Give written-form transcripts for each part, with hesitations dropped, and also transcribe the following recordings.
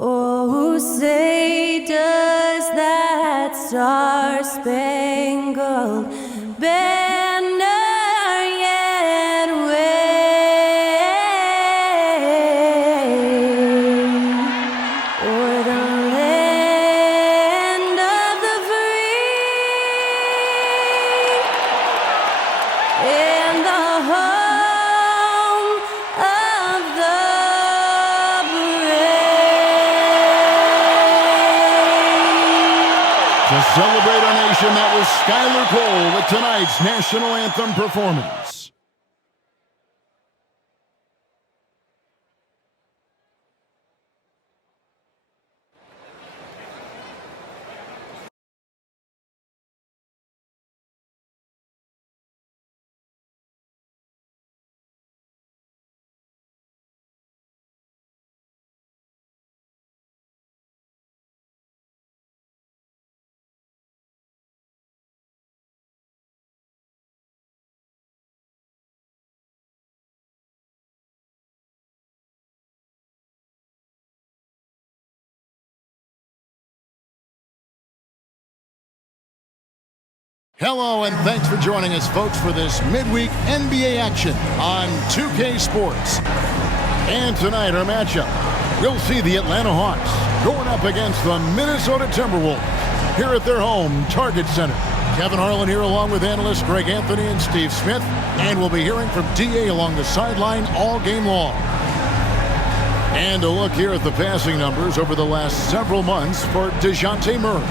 Oh, say does that star-spangled banner yet wave o'er the land of the free and the home of the To celebrate our nation, that was Skylar Cole with tonight's national anthem performance. Hello, and thanks for joining us, folks, for this midweek NBA action on 2K Sports. And tonight, our matchup, we'll see the Atlanta Hawks going up against the Minnesota Timberwolves here at their home Target Center. Kevin Harlan here along with analysts Greg Anthony and Steve Smith, and we'll be hearing from DA along the sideline all game long. And a look here at the passing numbers over the last several months for DeJounte Murray.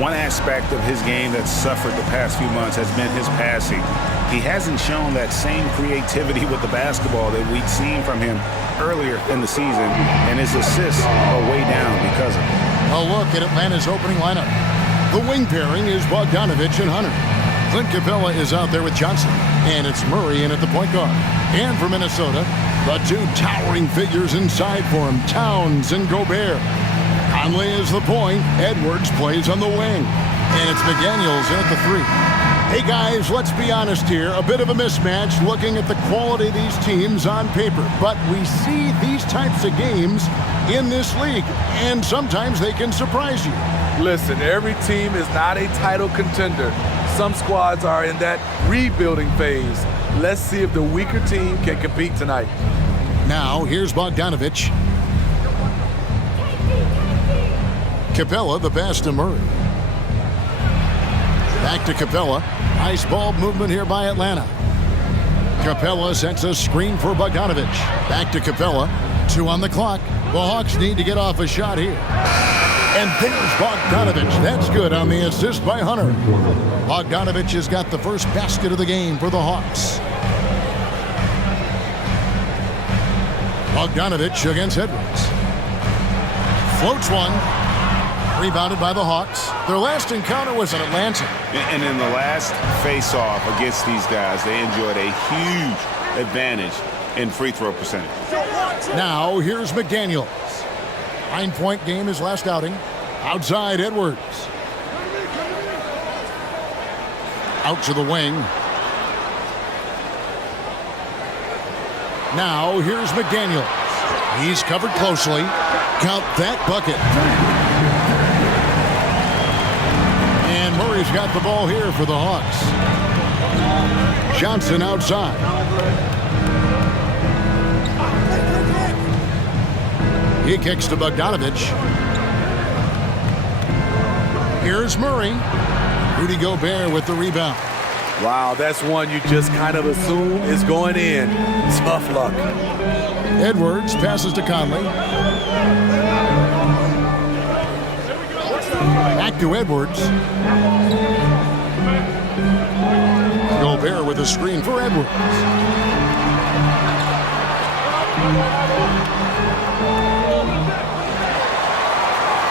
One aspect of his game that's suffered the past few months has been his passing. He hasn't shown that same creativity with the basketball that we'd seen from him earlier in the season, and his assists are way down because of it. A look at Atlanta's opening lineup. The wing pairing is Bogdanovich and Hunter. Clint Capella is out there with Johnson, and it's Murray in at the point guard. And for Minnesota, the two towering figures inside for him, Towns and Gobert. Conley is the point. Edwards plays on the wing. And it's McDaniels in at the three. Hey, guys, let's be honest here. A bit of a mismatch looking at the quality of these teams on paper. But we see these types of games in this league, and sometimes they can surprise you. Listen, every team is not a title contender. Some squads are in that rebuilding phase. Let's see if the weaker team can compete tonight. Now, here's Bogdanovich. Capella, the pass to Murray. Back to Capella. Nice ball movement here by Atlanta. Capella sets a screen for Bogdanovich. Back to Capella. 2 on the clock. The Hawks need to get off a shot here. And there's Bogdanovich. That's good on the assist by Hunter. Bogdanovich has got the first basket of the game for the Hawks. Bogdanovich against Edwards. Floats one. Rebounded by the Hawks. Their last encounter was in Atlanta. And in the last face-off against these guys, they enjoyed a huge advantage in free throw percentage. Now, here's McDaniels. 9-point game his last outing. Outside Edwards. Out to the wing. Now, here's McDaniels. He's covered closely. Count that bucket. And Murray's got the ball here for the Hawks. Johnson outside. He kicks to Bogdanovich. Here's Murray. Rudy Gobert with the rebound. Wow, that's one you just kind of assume is going in. Tough luck. Edwards passes to Conley. Back to Edwards. Gobert with a screen for Edwards.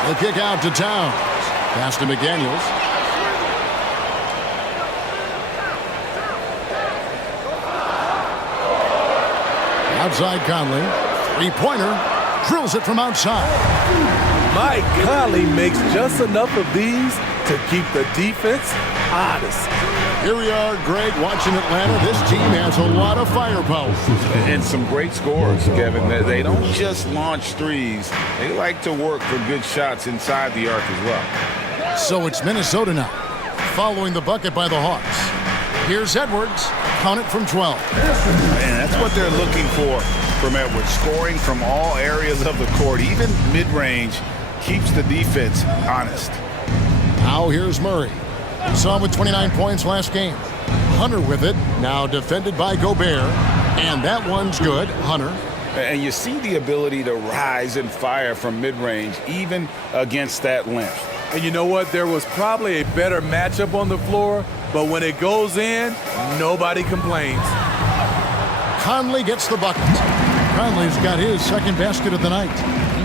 The kick out to Towns. Pass to McDaniels. Outside Conley. Three-pointer. Drills it from outside. Mike Conley makes just enough of these to keep the defense honest. Here we are, Greg, watching Atlanta. This team has a lot of firepower. And some great scores, Kevin. They don't just launch threes. They like to work for good shots inside the arc as well. So it's Minnesota now, following the bucket by the Hawks. Here's Edwards, count it from 12. And that's what they're looking for from Edwards, scoring from all areas of the court, even mid-range, keeps the defense honest. Now here's Murray. We saw him with 29 points last game. Hunter with it, now defended by Gobert. And that one's good, Hunter. And you see the ability to rise and fire from mid-range, even against that length. And you know what? There was probably a better matchup on the floor, but when it goes in, nobody complains. Conley gets the bucket. Conley's got his second basket of the night.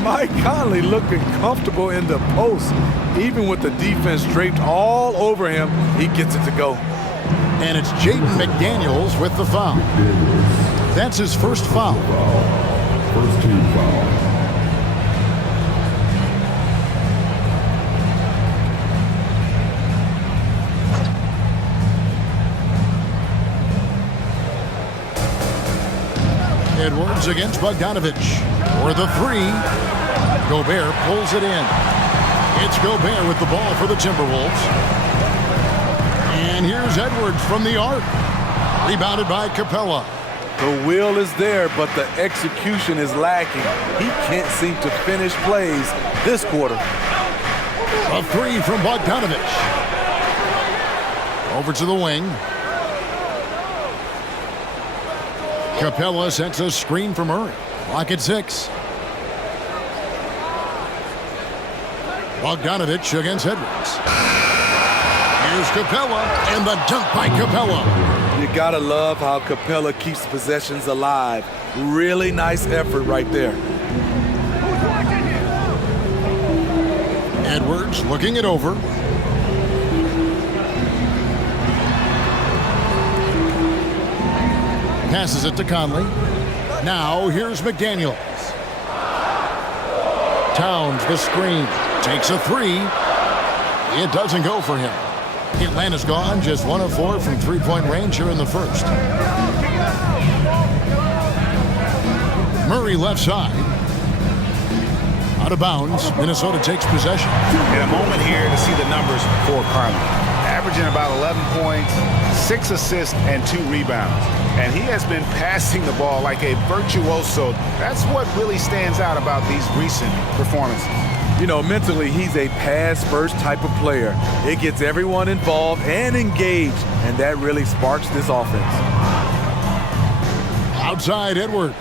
Mike Conley looking comfortable in the post. Even with the defense draped all over him, he gets it to go. And it's Jaden McDaniels with the foul. That's his first foul. First team foul. Edwards against Bogdanovich for the three. Gobert pulls it in. It's Gobert with the ball for the Timberwolves. And here's Edwards from the arc. Rebounded by Capella. The will is there, but the execution is lacking. He can't seem to finish plays this quarter. A three from Bogdanovich. Over to the wing. Capella sets a screen for Murray. Clock at 6. Bogdanovich against Edwards. Here's Capella, and the dunk by Capella. You gotta love how Capella keeps possessions alive. Really nice effort right there. Edwards looking it over. Passes it to Conley. Now here's McDaniels. Towns the screen. Takes a three. It doesn't go for him. Atlanta's gone just 1 of 4 from three-point range here in the first. Murray left side. Out of bounds. Minnesota takes possession. In a moment here to see the numbers for Conley. Averaging about 11 points, 6 assists, and 2 rebounds. And he has been passing the ball like a virtuoso. That's what really stands out about these recent performances. You know, mentally, he's a pass-first type of player. It gets everyone involved and engaged, and that really sparks this offense. Outside Edwards.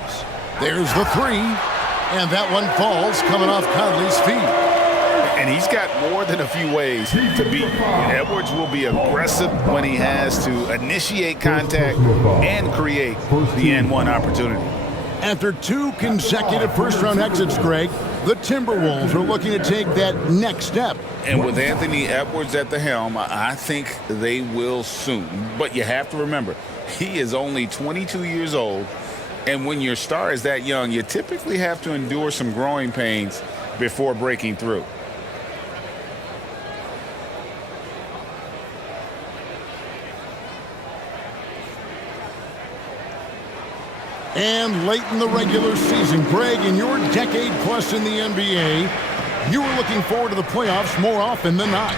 There's the three, and that one falls coming off Conley's feet. And he's got more than a few ways to beat. Edwards will be aggressive when he has to initiate contact and create the N1 opportunity. After 2 consecutive first-round exits, Greg, the Timberwolves are looking to take that next step. And with Anthony Edwards at the helm, I think they will soon. But you have to remember, he is only 22 years old. And when your star is that young, you typically have to endure some growing pains before breaking through. And late in the regular season, Greg, in your decade plus in the NBA, you were looking forward to the playoffs more often than not.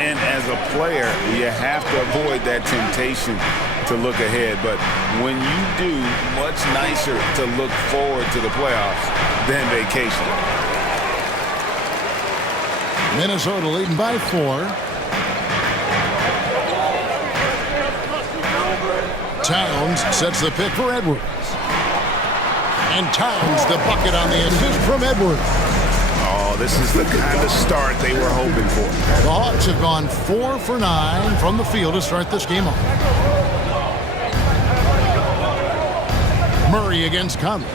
And as a player, you have to avoid that temptation to look ahead. But when you do, much nicer to look forward to the playoffs than vacation. Minnesota leading by 4. Towns sets the pick for Edwards. And Towns the bucket on the assist from Edwards. Oh, this is the kind of start they were hoping for. The Hawks have gone 4 for 9 from the field to start this game off. Murray against Conley.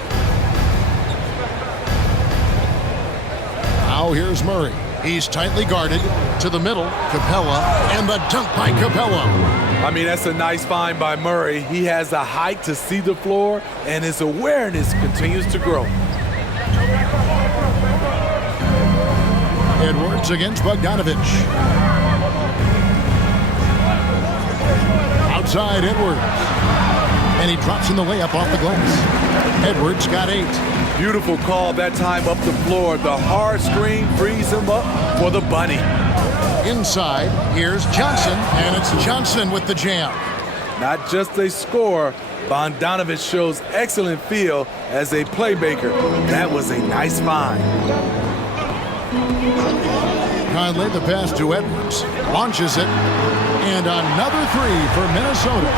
Now here's Murray. He's tightly guarded to the middle. Capella, and the dunk by Capella. I mean, that's a nice find by Murray. He has the height to see the floor, and his awareness continues to grow. Edwards against Bogdanovich. Outside Edwards. And he drops in the layup off the glass. Edwards got 8. Beautiful call that time up the floor. The hard screen frees him up for the bunny. Inside, here's Johnson, and it's Johnson with the jam. Not just a scorer, Bogdanovich shows excellent feel as a playmaker. That was a nice find. Conley the pass to Edwards, launches it, and another 3 for Minnesota.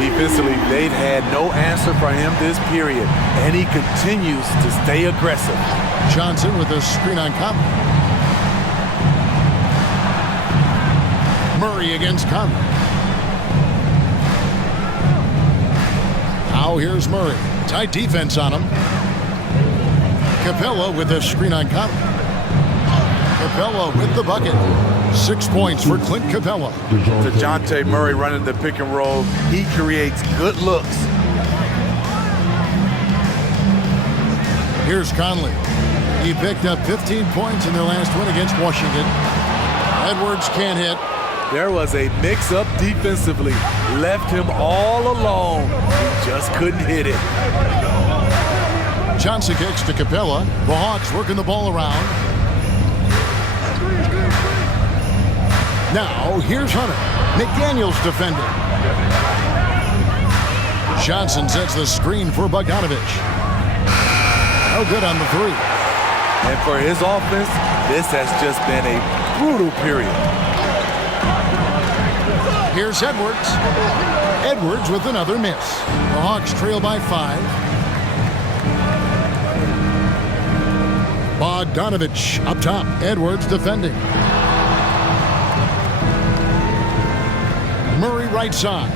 Defensively, they've had no answer for him this period, and he continues to stay aggressive. Johnson with a screen on Conley. Murray against Conley. Now here's Murray. Tight defense on him. Capella with a screen on Conley. Capella with the bucket. 6 points for Clint Capella. DeJounte Murray running the pick and roll. He creates good looks. Here's Conley. He picked up 15 points in their last win against Washington. Edwards can't hit. There was a mix-up defensively. Left him all alone. He just couldn't hit it. Johnson kicks to Capella. The Hawks working the ball around. Now, here's Hunter. McDaniels defending. Johnson sets the screen for Bogdanovich. No good on the 3. And for his offense, this has just been a brutal period. Here's Edwards. Edwards with another miss. The Hawks trail by 5. Bogdanovich up top. Edwards defending. Murray right side.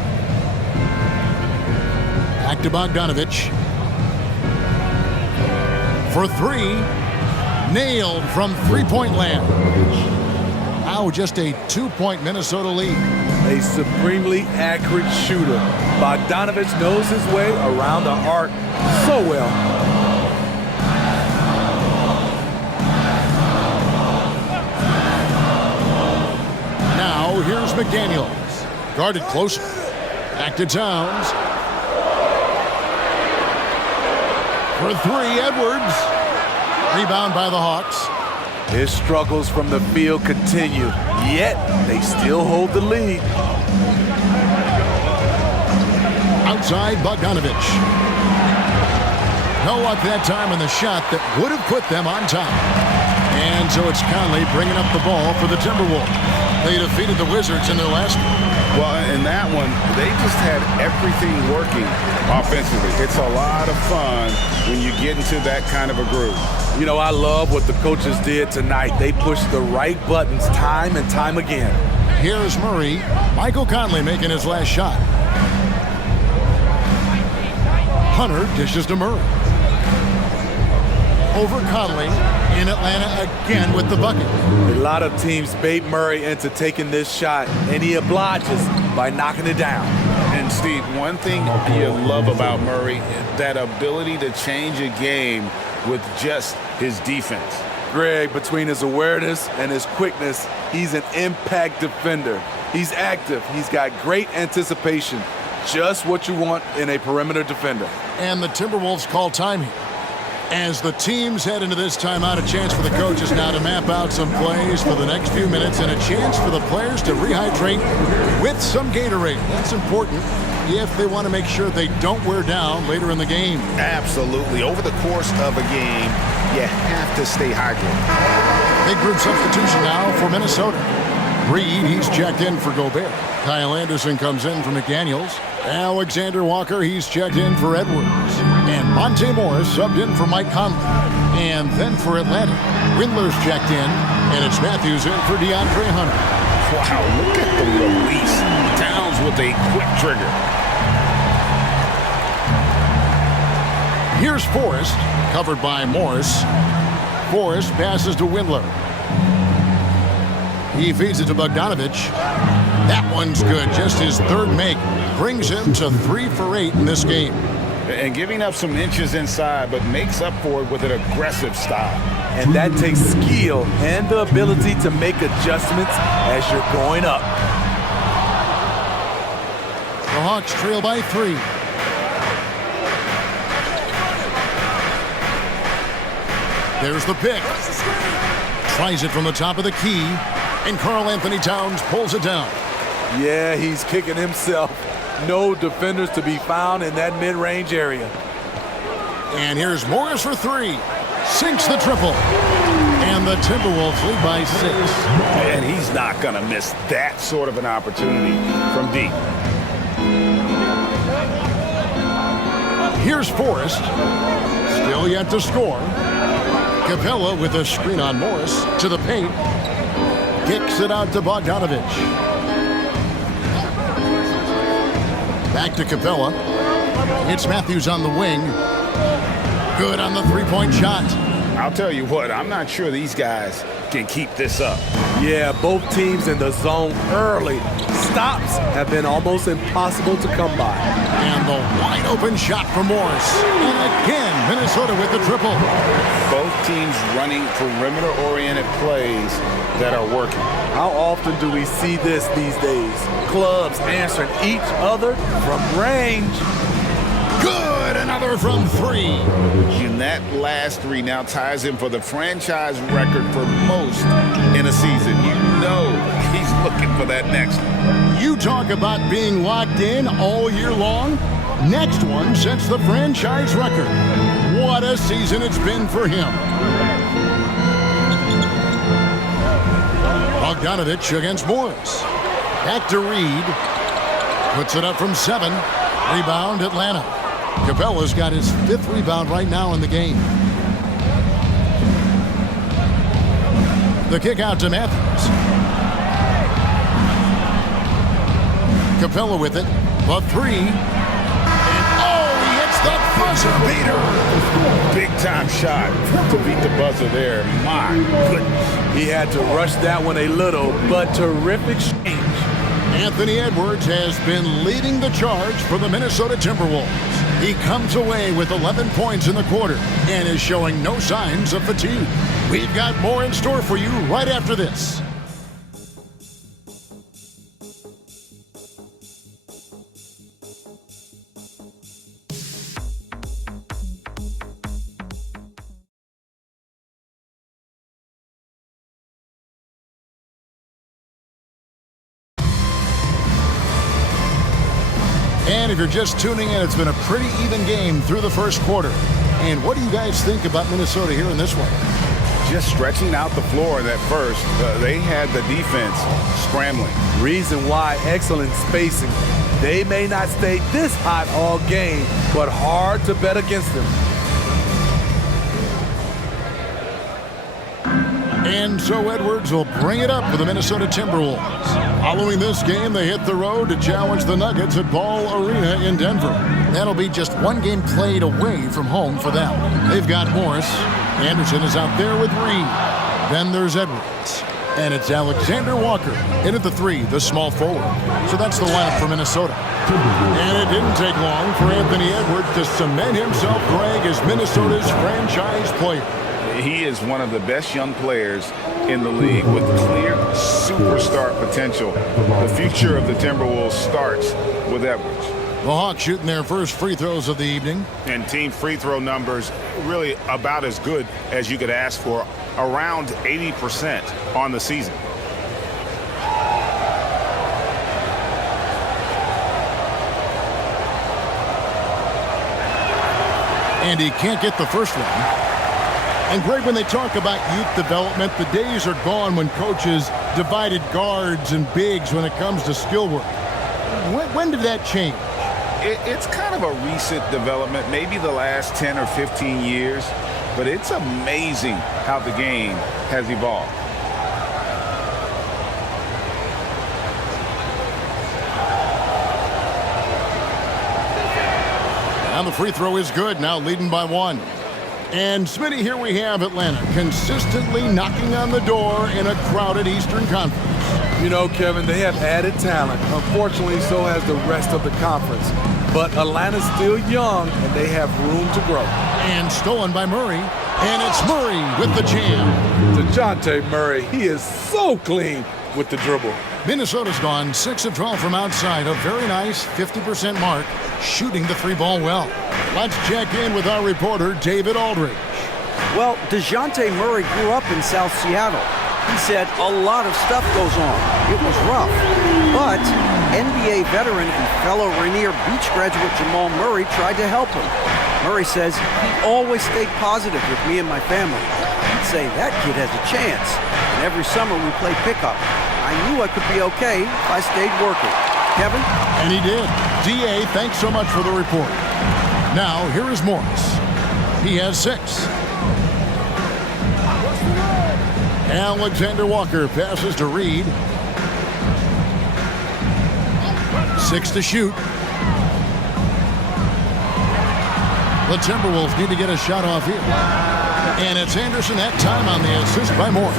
Back to Bogdanovich. For 3. Nailed from three-point land. Now just a 2-point Minnesota lead. A supremely accurate shooter. Bogdanovich knows his way around the arc so well. Now here's McDaniels. Guarded closer. Back to Towns. For 3, Edwards. Rebound by the Hawks. His struggles from the field continue, yet they still hold the lead. Outside Bogdanovich. No luck that time on the shot that would have put them on top. And so it's Conley bringing up the ball for the Timberwolves. They defeated the Wizards in their last one. Well, in that one, they just had everything working offensively. It's a lot of fun when you get into that kind of a groove. You know, I love what the coaches did tonight. They pushed the right buttons time and time again. Here's Murray. Michael Conley making his last shot. Hunter dishes to Murray. Over Conley in Atlanta again with the bucket. A lot of teams bait Murray into taking this shot, and he obliges by knocking it down. And Steve, one thing you love about Murray, that ability to change a game with just his defense. Greg, between his awareness and his quickness, he's an impact defender. He's active. He's got great anticipation. Just what you want in a perimeter defender. And the Timberwolves call time here. As the teams head into this timeout, a chance for the coaches now to map out some plays for the next few minutes and a chance for the players to rehydrate with some Gatorade. That's important if they want to make sure they don't wear down later in the game. Absolutely. Over the course of a game, you have to stay hydrated. Big group substitution now for Minnesota. Reed, he's checked in for Gobert. Kyle Anderson comes in for McDaniels. Alexander Walker, he's checked in for Edwards. And Monte Morris subbed in for Mike Conley. And then for Atlanta, Windler's checked in, and it's Matthews in for DeAndre Hunter. Wow, look at the release. Towns with a quick trigger. Here's Forrest, covered by Morris. Forrest passes to Windler. He feeds it to Bogdanovich. That one's good, just his third make. Brings him to 3 for 8 in this game. And giving up some inches inside, but makes up for it with an aggressive style. And that takes skill and the ability to make adjustments as you're going up. The Hawks trail by 3. There's the pick. Tries it from the top of the key, and Karl Anthony Towns pulls it down. Yeah, he's kicking himself. No defenders to be found in that mid-range area. And here's Morris for 3. Sinks the triple. And the Timberwolves lead by 6. And he's not going to miss that sort of an opportunity from deep. Here's Forrest. Still yet to score. Capella with a screen on Morris to the paint. Kicks it out to Bogdanovich. Back to Capella. It's Matthews on the wing. Good on the three-point shot. I'll tell you what, I'm not sure these guys can keep this up. Yeah, both teams in the zone early. Stops have been almost impossible to come by. And the wide-open shot from Morris. And again, Minnesota with the triple. Both teams running perimeter-oriented plays that are working. How often do we see this these days? Clubs answering each other from range. Good, another from 3. And that last 3 now ties him for the franchise record for most in a season. You know he's looking for that next one. You talk about being locked in all year long. Next one sets the franchise record. What a season it's been for him. Bogdanovich against Morris. Back to Reed. Puts it up from 7. Rebound, Atlanta. Capella's got his 5th rebound right now in the game. The kick out to Matthews. Capella with it. The 3. And oh, he hits the buzzer beater. Big time shot to beat the buzzer there. My goodness. He had to rush that one a little, but terrific exchange. Anthony Edwards has been leading the charge for the Minnesota Timberwolves. He comes away with 11 points in the quarter and is showing no signs of fatigue. We've got more in store for you right after this. And if you're just tuning in, it's been a pretty even game through the first quarter. And what do you guys think about Minnesota here in this one? Just stretching out the floor in that first. They had the defense scrambling. Reason why, excellent spacing. They may not stay this hot all game, but hard to bet against them. And so Edwards will bring it up for the Minnesota Timberwolves. Following this game, they hit the road to challenge the Nuggets at Ball Arena in Denver. That'll be just one game played away from home for them. They've got Morris. Anderson is out there with Reed. Then there's Edwards. And it's Alexander Walker in at the 3, the small forward. So that's the lineup for Minnesota. And it didn't take long for Anthony Edwards to cement himself, Greg, as Minnesota's franchise player. He is one of the best young players in the league with clear superstar potential. The future of the Timberwolves starts with Edwards. The Hawks shooting their first free throws of the evening. And team free throw numbers really about as good as you could ask for, around 80% on the season. And he can't get the first one. And Greg, when they talk about youth development, the days are gone when coaches divided guards and bigs when it comes to skill work. When did that change? It's kind of a recent development, maybe the last 10 or 15 years, but it's amazing how the game has evolved. And the free throw is good, now leading by 1. And Smitty, here we have Atlanta consistently knocking on the door in a crowded Eastern Conference. You know, Kevin, they have added talent. Unfortunately, so has the rest of the conference. But Atlanta's still young, and they have room to grow. And stolen by Murray. And it's Murray with the jam. DeJounte Murray, he is so clean. with the dribble. Minnesota's gone 6 of 12 from outside, a very nice 50% mark, shooting the three ball well. Let's check in with our reporter, David Aldridge. Well, DeJounte Murray grew up in South Seattle. He said a lot of stuff goes on. It was rough. But NBA veteran and fellow Rainier Beach graduate Jamal Murray tried to help him. Murray says he always stayed positive with me and my family. He'd say that kid has a chance. And every summer we play pickup. I knew I could be okay if I stayed working. Kevin? And he did. D.A., thanks so much for the report. Now, here is Morris. He has 6. Alexander Walker passes to Reed. 6 to shoot. The Timberwolves need to get a shot off here. And it's Anderson that time on the assist by Morris.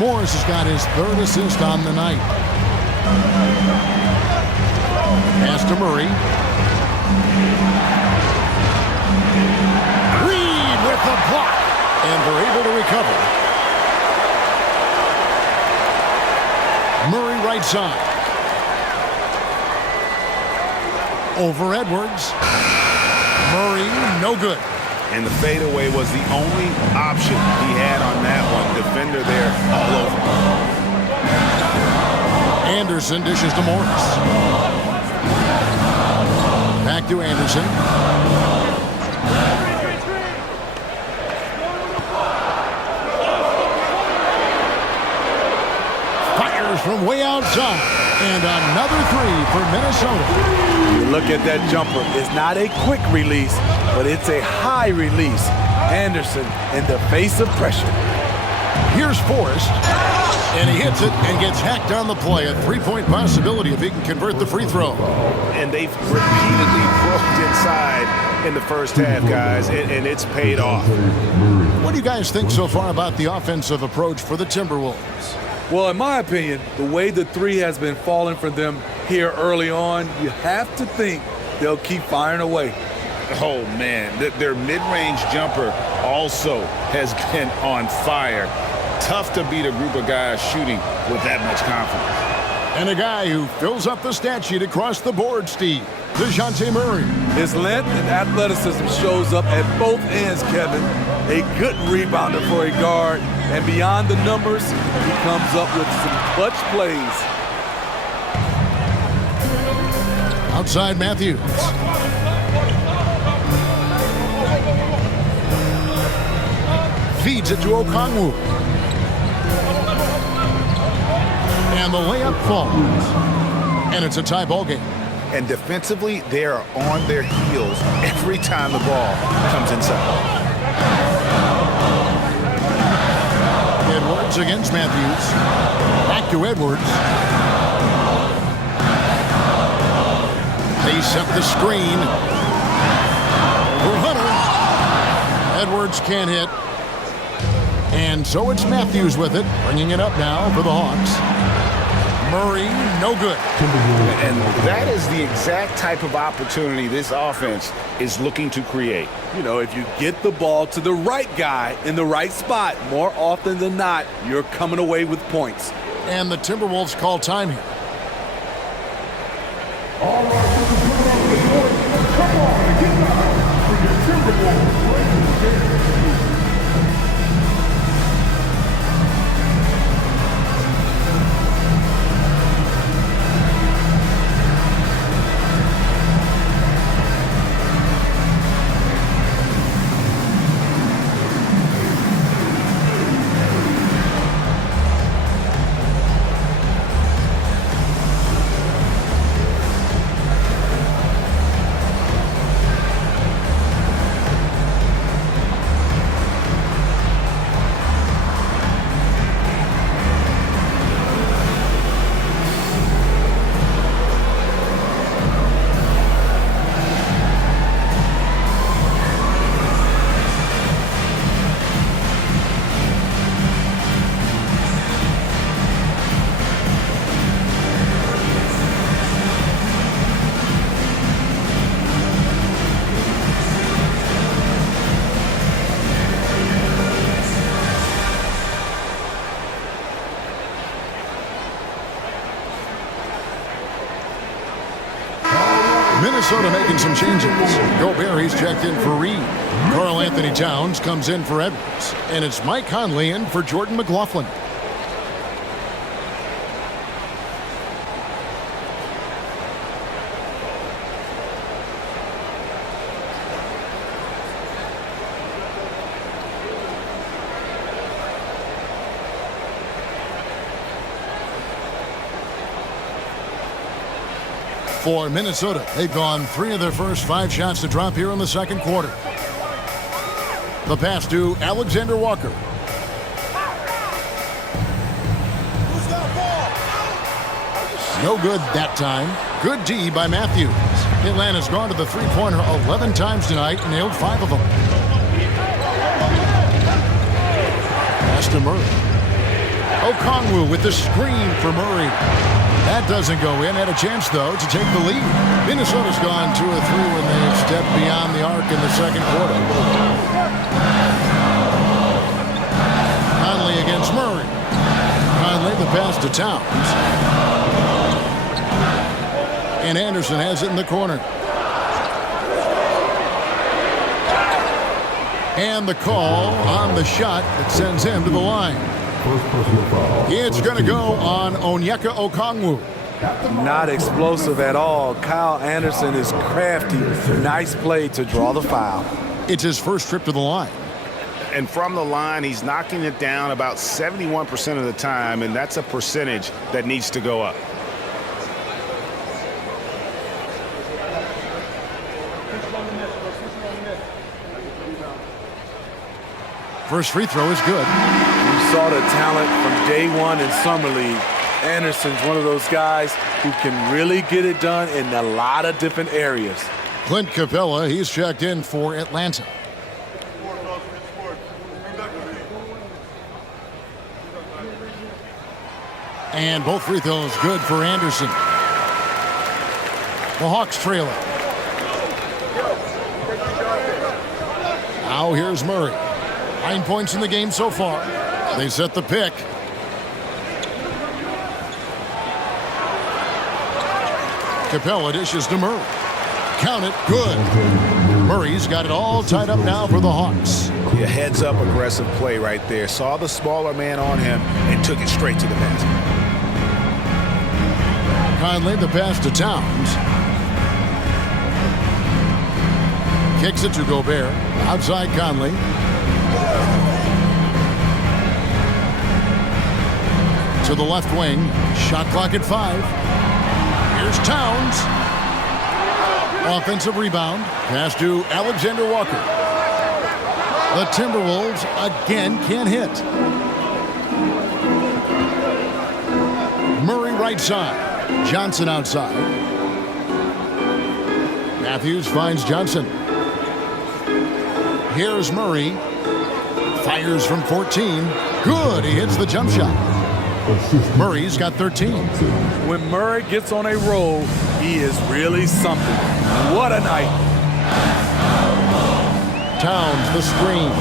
Morris has got his 3rd assist on the night. Pass to Murray. Reed with the block. And they're able to recover. Murray right side. Over Edwards. Murray, no good. And the fadeaway was the only option he had on that one. Defender there all over. Anderson dishes to Morris. Back to Anderson. Fires from way outside. And another 3 for Minnesota. You look at that jumper. It's not a quick release, but it's a high release. Anderson in the face of pressure. Here's Forrest. And he hits it and gets hacked on the play. A 3-point possibility if he can convert the free throw. And they've repeatedly broke inside in the first half, guys, and it's paid off. What do you guys think so far about the offensive approach for the Timberwolves? Well, in my opinion, the way the 3 has been falling for them here early on, you have to think they'll keep firing away. Oh, man, their mid-range jumper also has been on fire. Tough to beat a group of guys shooting with that much confidence. And a guy who fills up the stat sheet across the board, Steve, DeJounte Murray. His length and athleticism shows up at both ends, Kevin. A good rebounder for a guard. And beyond the numbers, he comes up with some clutch plays. Outside Matthews. Feeds it to Okongwu. And the layup falls. And it's a tie ball game. And defensively, they are on their heels every time the ball comes inside. Edwards against Matthews. Back to Edwards. They set the screen. For Hunter. Edwards can't hit. And so it's Matthews with it, bringing it up now for the Hawks. Murray, no good. And that is the exact type of opportunity this offense is looking to create. You know, if you get the ball to the right guy in the right spot, more often than not, you're coming away with points. And the Timberwolves call time here. All right, come on and get down for your Timberwolves. Minnesota making some changes. Gobert, he's checked in for Reed. Karl Anthony Towns comes in for Edwards. And it's Mike Conley in for Jordan McLaughlin. For Minnesota, they've gone 3 of their first 5 shots to drop here in the second quarter. The pass to Alexander Walker. No good that time. Good D by Matthews. Atlanta's gone to the three-pointer 11 times tonight and nailed 5 of them. Pass to Murray. Okongwu with the screen for Murray. That doesn't go in. Had a chance, though, to take the lead. Minnesota's gone 2 of 3 when they've stepped beyond the arc in the second quarter. Conley against Murray. Conley, the pass to Towns. And Anderson has it in the corner. And the call on the shot that sends him to the line. It's going to go on Onyeka Okongwu. Not explosive at all. Kyle Anderson is crafty. Nice play to draw the foul. It's his first trip to the line. And from the line, he's knocking it down about 71% of the time, and that's a percentage that needs to go up. First free throw is good. You saw the talent from day one in Summer League. Anderson's one of those guys who can really get it done in a lot of different areas. Clint Capella, he's checked in for Atlanta. And both free throws good for Anderson. The Hawks trail it. Now here's Murray. 9 points in the game so far. They set the pick. Capella dishes to Murray. Count it, good. Murray's got it all tied up now for the Hawks. Yeah, heads up aggressive play right there. Saw the smaller man on him and took it straight to the basket. Conley, the pass to Towns. Kicks it to Gobert. Outside Conley. To the left wing. Shot clock at 5. Here's Towns. Offensive rebound. Pass to Alexander Walker. The Timberwolves again can't hit. Murray right side. Johnson outside. Matthews finds Johnson. Here's Murray. Fires from 14. Good. He hits the jump shot. Murray's got 13. When Murray gets on a roll, he is really something. What a night. Towns, the screen.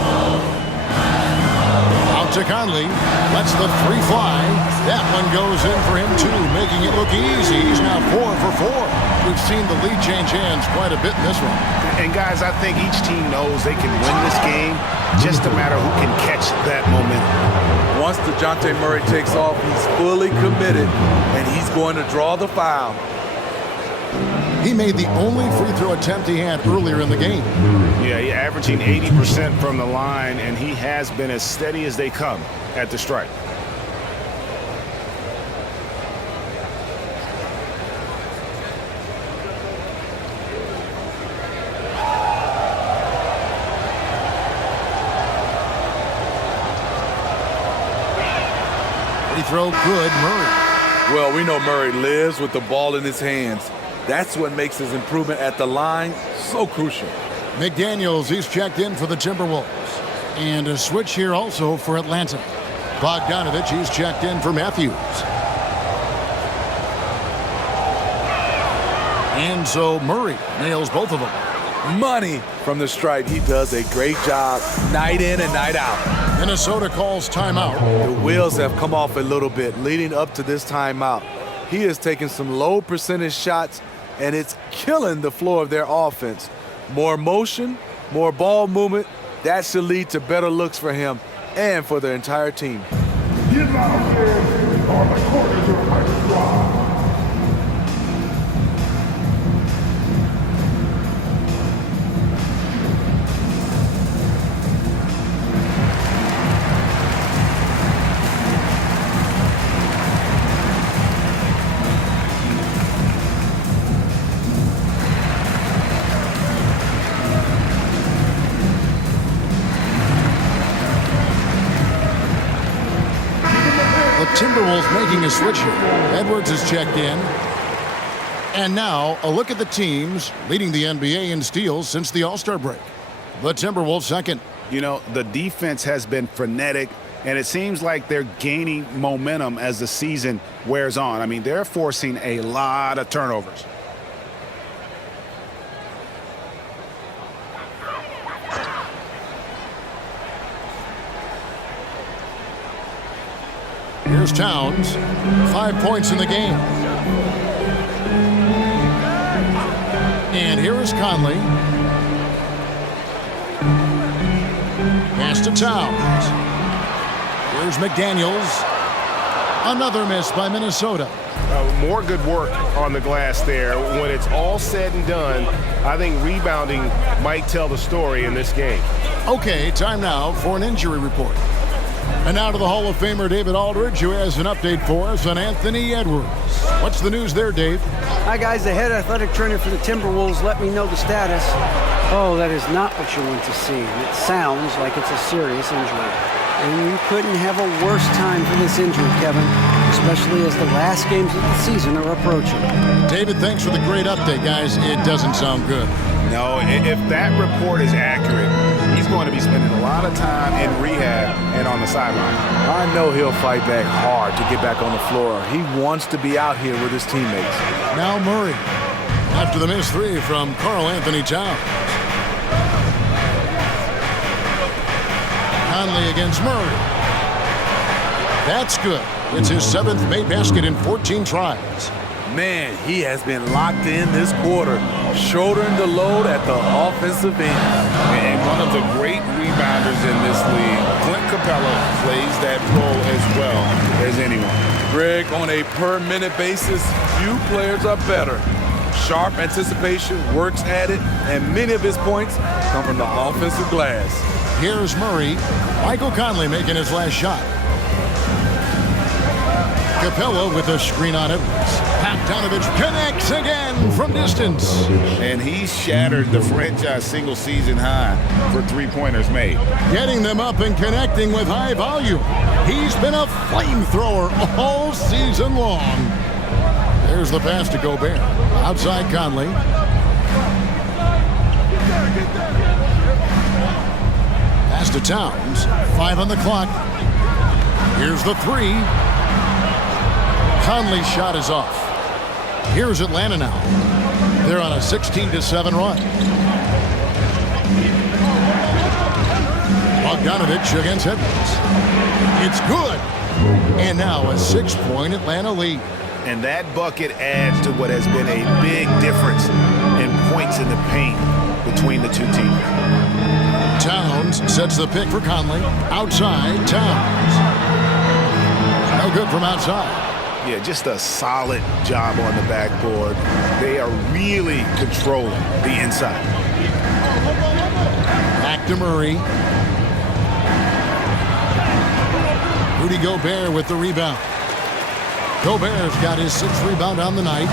Out to Conley. Lets the 3 fly. That one goes in for him, too, making it look easy. He's now 4 for 4. We've seen the lead change hands quite a bit in this one. And, guys, I think each team knows they can win this game. Just a matter who can catch that momentum. Once DeJounte Murray takes off, he's fully committed, and he's going to draw the foul. He made the only free throw attempt he had earlier in the game. Yeah, he's averaging 80% from the line, and he has been as steady as they come at the stripe. Free throw good, Murray. Well, we know Murray lives with the ball in his hands. That's what makes his improvement at the line so crucial. McDaniels, he's checked in for the Timberwolves. And a switch here also for Atlanta. Bogdanovich, he's checked in for Matthews. And so Murray nails both of them. Money from the stripe. He does a great job night in and night out. Minnesota calls timeout. The wheels have come off a little bit leading up to this timeout. He has taken some low percentage shots, and it's killing the flow of their offense. More motion, more ball movement, that should lead to better looks for him and for the entire team. Get loud, kids, or the corners are about to drop. The Timberwolves making a switch here. Edwards has checked in. And now, a look at the teams leading the NBA in steals since the All-Star break. The Timberwolves second. You know, the defense has been frenetic, and it seems like they're gaining momentum as the season wears on. I mean, they're forcing a lot of turnovers. Here's Towns. 5 points in the game. And here is Conley. Pass to Towns. Here's McDaniels. Another miss by Minnesota. More good work on the glass there. When it's all said and done, I think rebounding might tell the story in this game. Okay, time now for an injury report. And now to the Hall of Famer David Aldridge, who has an update for us on Anthony Edwards. What's the news there, Dave? Hi, guys. The head athletic trainer for the Timberwolves let me know the status. Oh, that is not what you want to see. It sounds like it's a serious injury. And you couldn't have a worse time for this injury, Kevin, especially as the last games of the season are approaching. David, thanks for the great update, guys. It doesn't sound good. No, if that report is accurate, he's going to be spending a lot of time in rehab and on the sideline. I know he'll fight back hard to get back on the floor. He wants to be out here with his teammates. Now Murray. After the missed three from Karl Anthony Towns. Conley against Murray. That's good. It's his 7th made basket in 14 tries. Man, he has been locked in this quarter, shouldering the load at the offensive end. And one of the great rebounders in this league, Clint Capella, plays that role as well as anyone. Greg, on a per-minute basis, few players are better. Sharp anticipation, works at it, and many of his points come from the offensive glass. Here's Murray. Michael Conley making his last shot. Capella with a screen on Edwards. Katangos connects again from distance. And he shattered the franchise single-season high for three-pointers made. Getting them up and connecting with high volume. He's been a flamethrower all season long. There's the pass to Gobert. Outside Conley. Pass to Towns. 5 on the clock. Here's the three. Conley's shot is off. Here's Atlanta now. They're on a 16-7 run. Bogdanovich against Edwards. It's good. And now a 6-point Atlanta lead. And that bucket adds to what has been a big difference in points in the paint between the two teams. Towns sets the pick for Conley. Outside, Towns. No good from outside. Yeah, just a solid job on the backboard. They are really controlling the inside. Back to Murray. Rudy Gobert with the rebound. Gobert's got his 6th rebound on the night.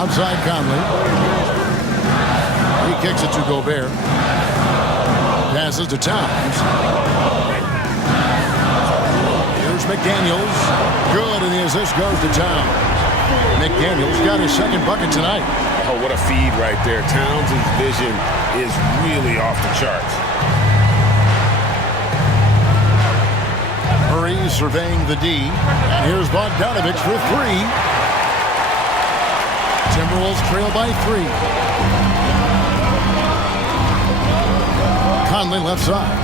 Outside Conley. He kicks it to Gobert. Passes to Towns. Here's McDaniels. Good, and the assist goes to Towns. McDaniels got his 2nd bucket tonight. Oh, what a feed right there. Towns' vision is really off the charts. Murray surveying the D. And here's Bogdanovich for 3. Timberwolves trail by 3. Conley left side.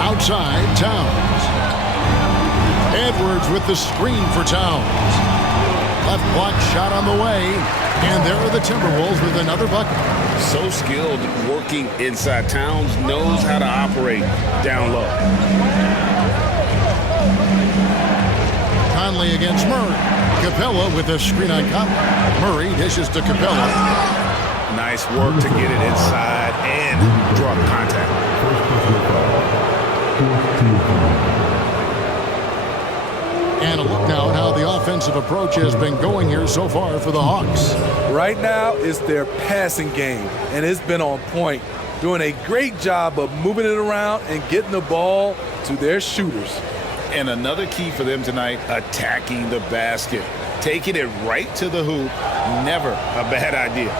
Outside, Towns. Edwards with the screen for Towns. Left block shot on the way. And there are the Timberwolves with another bucket. So skilled working inside. Towns knows how to operate down low. Conley against Murray. Capella with a screen on Conley. Murray dishes to Capella. Nice work to get it inside and draw the contact. And a look now at how the offensive approach has been going here so far for the Hawks. Right now, it's their passing game, and it's been on point, doing a great job of moving it around and getting the ball to their shooters. And another key for them tonight, attacking the basket. Taking it right to the hoop, never a bad idea.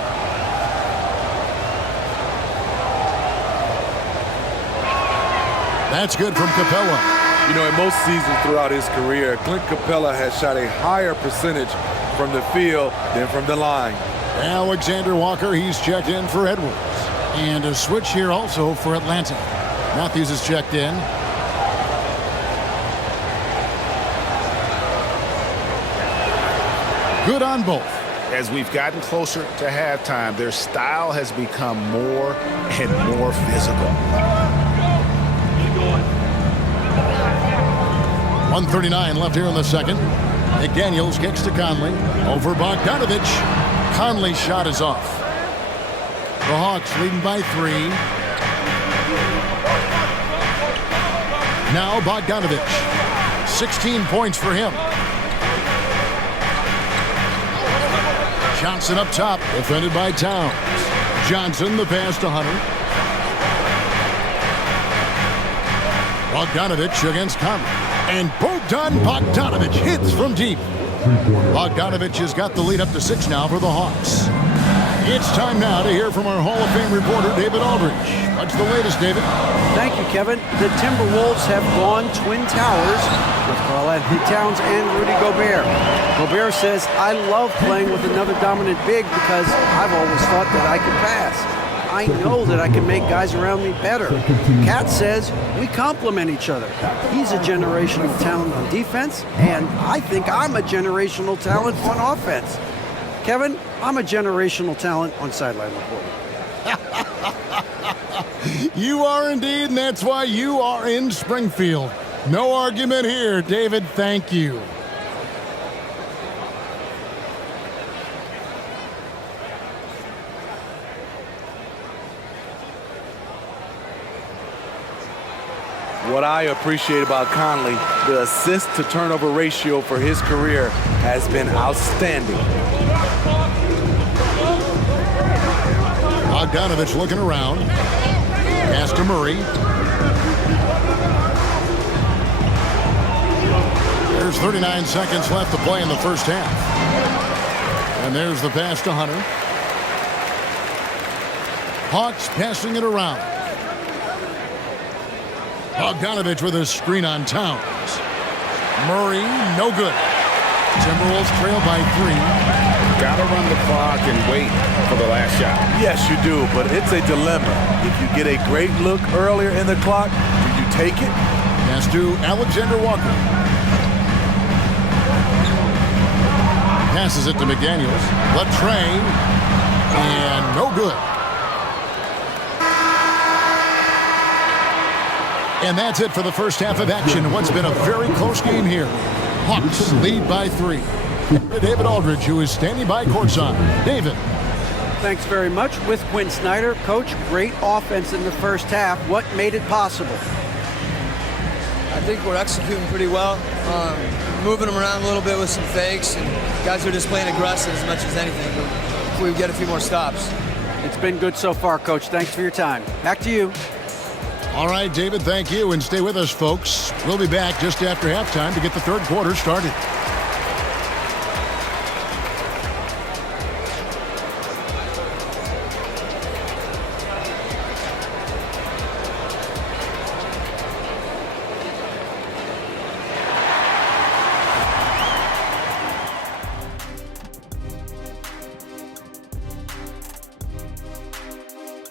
That's good from Capella. You know, in most seasons throughout his career, Clint Capella has shot a higher percentage from the field than from the line. Alexander Walker, he's checked in for Edwards. And a switch here also for Atlanta. Matthews is checked in. Good on both. As we've gotten closer to halftime, their style has become more and more physical. 1:39 left here in the second. McDaniels kicks to Conley. Over Bogdanovich. Conley's shot is off. The Hawks leading by 3. Now Bogdanovich. 16 points for him. Johnson up top, defended by Towns. Johnson, the pass to Hunter. Bogdanovich against Conley. And Bogdanovich hits from deep. Bogdanovich has got the lead up to 6 now for the Hawks. It's time now to hear from our Hall of Fame reporter, David Aldridge. What's the latest, David? Thank you, Kevin. The Timberwolves have gone Twin Towers with Karl-Anthony Towns and Rudy Gobert. Gobert says, I love playing with another dominant big because I've always thought that I could pass. I know that I can make guys around me better. Cat says we complement each other. He's a generational talent on defense, and I think I'm a generational talent on offense. Kevin, I'm a generational talent on sideline reporting. You are indeed, and that's why you are in Springfield. No argument here, David. Thank you. What I appreciate about Conley, the assist-to-turnover ratio for his career has been outstanding. Bogdanovich looking around. Pass to Murray. There's 39 seconds left to play in the first half. And there's the pass to Hunter. Hawks passing it around. Bogdanovich with a screen on Towns. Murray, no good. Timberwolves trail by 3. Gotta run the clock and wait for the last shot. Yes, you do, but it's a dilemma. If you get a great look earlier in the clock, do you take it? Pass to Alexander Walker. Passes it to McDaniels. Latrey. And no good. And that's it for the first half of action. What's been a very close game here. Hawks lead by 3. David Aldridge, who is standing by courtside. David. Thanks very much. With Quinn Snyder, Coach, great offense in the first half. What made it possible? I think we're executing pretty well. Moving them around a little bit with some fakes, and guys are just playing aggressive as much as anything. But if we get a few more stops. It's been good so far, Coach. Thanks for your time. Back to you. All right, David, thank you. And stay with us, folks. We'll be back just after halftime to get the third quarter started.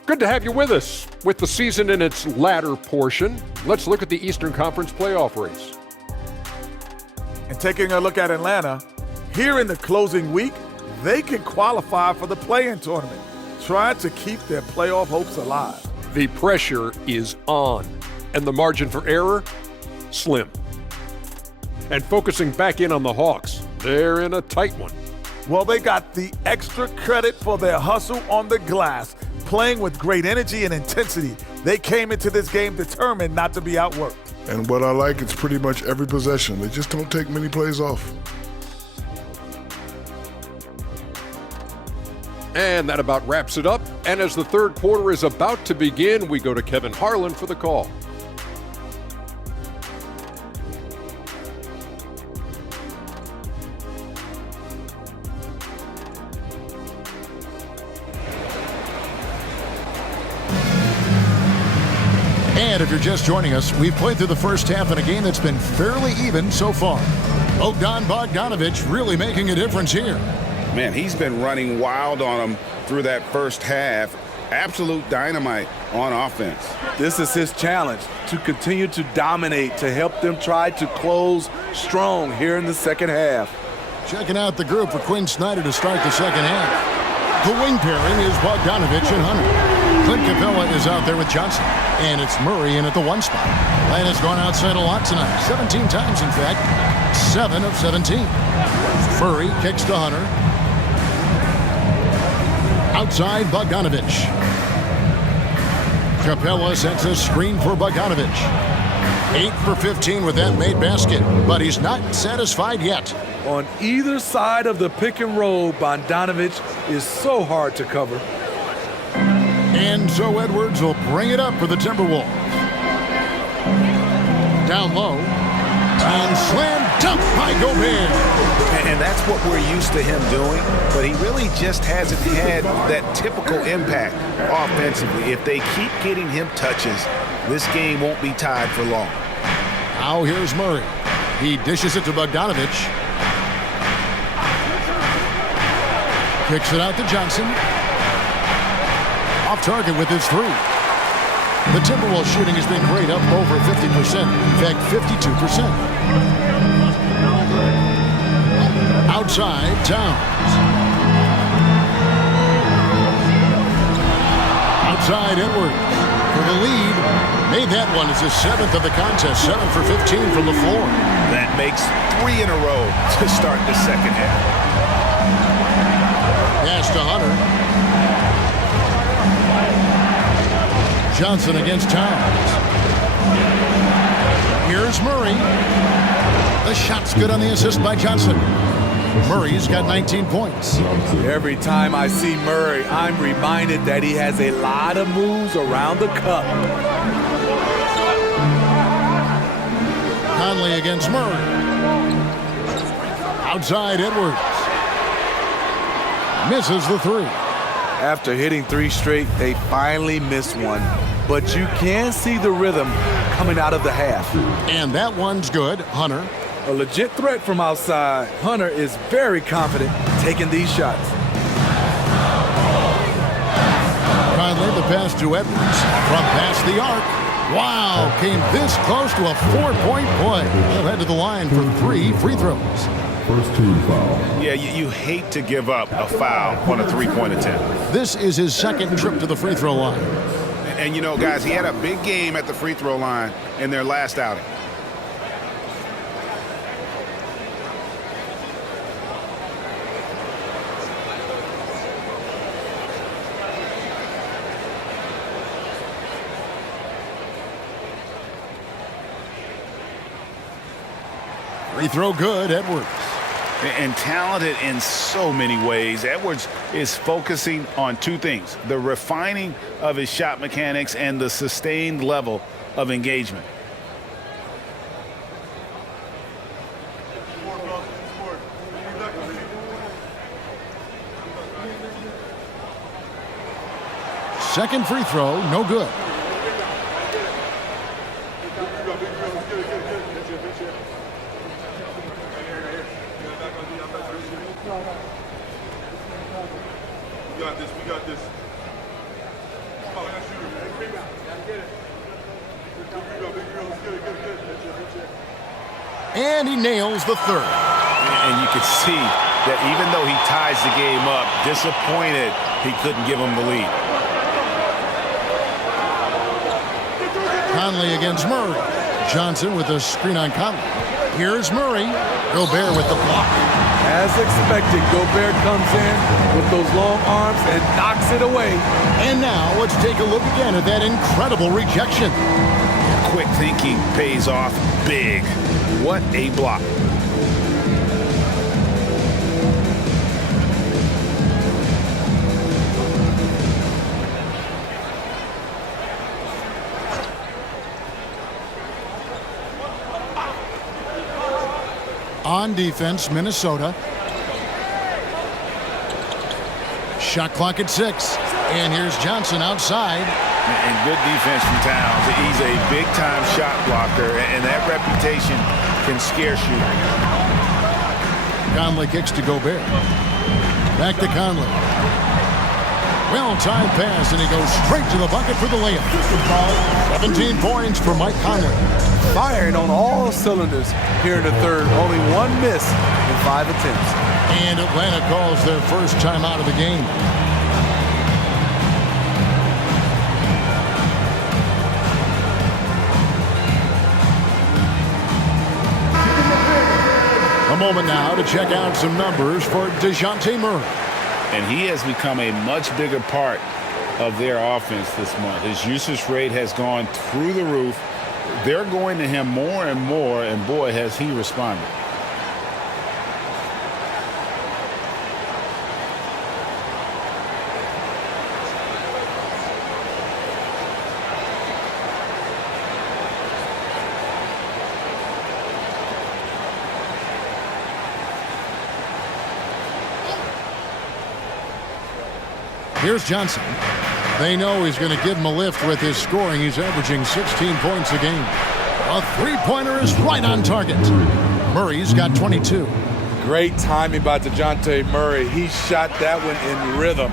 Good to have you with us. With the season in its latter portion, let's look at the Eastern Conference playoff race. And taking a look at Atlanta, here in the closing week, they can qualify for the play-in tournament, trying to keep their playoff hopes alive. The pressure is on, and the margin for error, slim. And focusing back in on the Hawks, they're in a tight one. Well, they got the extra credit for their hustle on the glass, playing with great energy and intensity. They came into this game determined not to be outworked. And what I like, it's pretty much every possession. They just don't take many plays off. And that about wraps it up. And as the third quarter is about to begin, we go to Kevin Harlan for the call. And if you're just joining us, we've played through the first half in a game that's been fairly even so far. Bogdanovich really making a difference here. Man, he's been running wild on them through that first half. Absolute dynamite on offense. This is his challenge, to continue to dominate, to help them try to close strong here in the second half. Checking out the group for Quinn Snyder to start the second half. The wing pairing is Bogdanovich and Hunter. Clint Capella is out there with Johnson. And it's Murray in at the one spot. Line has gone outside a lot tonight. 17 times, in fact. 7 of 17. Murray kicks to Hunter. Outside Bogdanovich. Capella sets a screen for Bogdanovich. 8 for 15 with that made basket, but he's not satisfied yet. On either side of the pick and roll, Bogdanovich is so hard to cover. And so Edwards will bring it up for the Timberwolves. Down low. And slam dunk by Gobert. And that's what we're used to him doing, but he really just hasn't had that typical impact offensively. If they keep getting him touches, this game won't be tied for long. Now here's Murray. He dishes it to Bogdanovich. Kicks it out to Johnson. Off target with his three. The Timberwolves shooting has been great, up over 50%. In fact, 52%. Outside, Towns. Outside, Edwards. For the lead. Made that one as his 7th of the contest. 7 for 15 from the floor. That makes 3 in a row to start the second half. Pass to Hunter. Johnson against Towns. Here's Murray. The shot's good on the assist by Johnson. Murray's got 19 points. Every time I see Murray, I'm reminded that he has a lot of moves around the cup. Conley against Murray. Outside Edwards. Misses the three. After hitting 3 straight, they finally missed one. But you can see the rhythm coming out of the half. And that one's good. Hunter. A legit threat from outside. Hunter is very confident taking these shots. Conley, the pass to Edwards. From past the arc. Wow, came this close to a 4-point play. They'll head to the line for 3 free throws. First team foul. Yeah, you hate to give up a foul on a 3-point attempt. This is his second trip to the free throw line. And you know, guys, he had a big game at the free throw line in their last outing. Free throw good, Edwards. And talented in so many ways. Edwards is focusing on 2 things: the refining of his shot mechanics and the sustained level of engagement. Second free throw, no good. We got this. and he nails the third. And you can see that even though he ties the game up, disappointed he couldn't give him the lead. Conley against Murray. Johnson with a screen on Conley. Here's Murray. Gobert with the block. As expected, Gobert comes in with those long arms and knocks it away. And now let's take a look again at that incredible rejection. Quick thinking pays off big. What a block. On defense, Minnesota. Shot clock at 6. And here's Johnson outside. And good defense from Towns. He's a big-time shot blocker, and that reputation can scare shooters. Conley kicks to Gobert. Back to Conley. Well-timed pass, and he goes straight to the bucket for the layup. 17 points for Mike Conley. Firing on all cylinders here in the third. Only one miss in 5 attempts. And Atlanta calls their first time out of the game. A moment now to check out some numbers for DeJounte Murray. And he has become a much bigger part of their offense this month. His usage rate has gone through the roof. They're going to him more and more, and boy, has he responded. Here's Johnson. They know he's going to give him a lift with his scoring. He's averaging 16 points a game. A three-pointer is right on target. Murray's got 22. Great timing by DeJounte Murray. He shot that one in rhythm.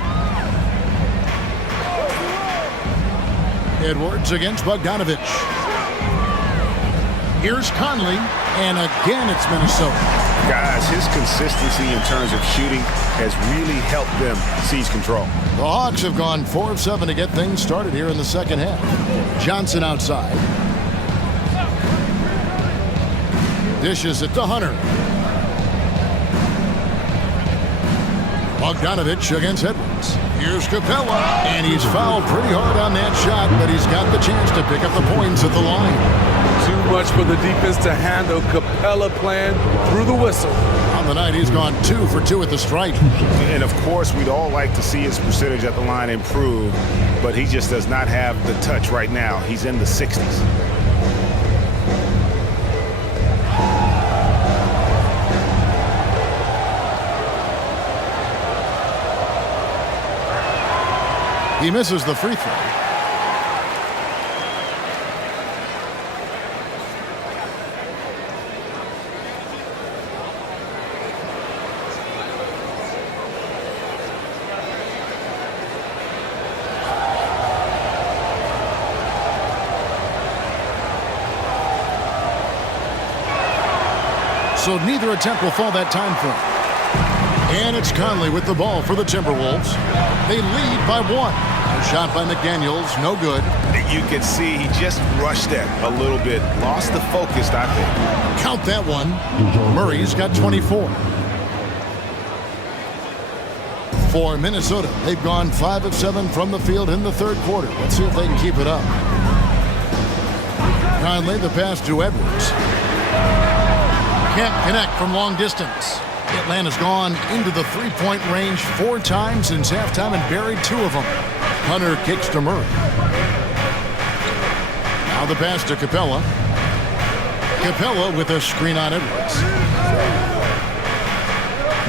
Edwards against Bogdanovich. Here's Conley, and again it's Minnesota. Guys, his consistency in terms of shooting has really helped them seize control. The Hawks have gone 4 of 7 to get things started here in the second half. Johnson outside. Dishes it to Hunter. Bogdanovich against Edwards. Here's Capella, and he's fouled pretty hard on that shot, but he's got the chance to pick up the points at the line. Too much for the defense to handle. Capella playing through the whistle. On the night, he's gone 2 for 2 at the stripe. And of course, we'd all like to see his percentage at the line improve, but he just does not have the touch right now. He's in the 60s. He misses the free throw. So neither attempt will fall that time frame. And it's Conley with the ball for the Timberwolves. They lead by 1. A shot by McDaniels, no good. You can see he just rushed that a little bit. Lost the focus, I think. Count that one. Murray's got 24. For Minnesota, they've gone 5 of 7 from the field in the third quarter. Let's see if they can keep it up. Conley, the pass to Edwards. Can't connect from long distance. Atlanta's gone into the three-point range 4 times since halftime and buried 2 of them. Hunter kicks to Murray. Now the pass to Capella. Capella with a screen on Edwards.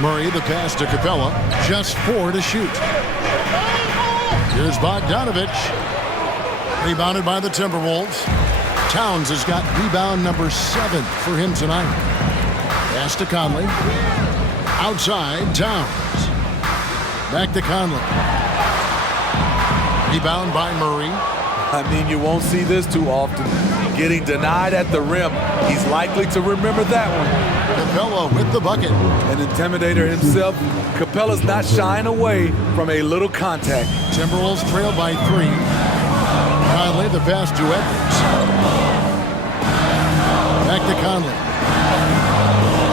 Murray, the pass to Capella. Just 4 to shoot. Here's Bogdanovich. Rebounded by the Timberwolves. Towns has got rebound number 7 for him tonight. Pass to Conley. Outside, Towns. Back to Conley. Rebound by Murray. I mean, you won't see this too often. getting denied at the rim. He's likely to remember that one. Capella with the bucket. An intimidator himself, Capella's not shying away from a little contact. Timberwolves trail by 3. Conley the pass to Edwards. Back to Conley.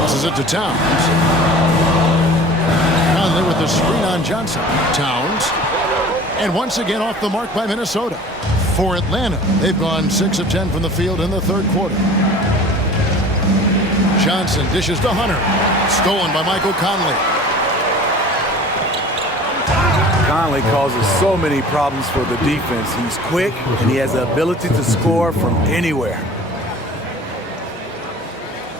Passes it to Towns. Conley with the screen on Johnson. Towns. And once again off the mark by Minnesota. For Atlanta, they've gone 6 of 10 from the field in the third quarter. Johnson dishes to Hunter. Stolen by Michael Conley. Conley causes so many problems for the defense. He's quick, and he has the ability to score from anywhere.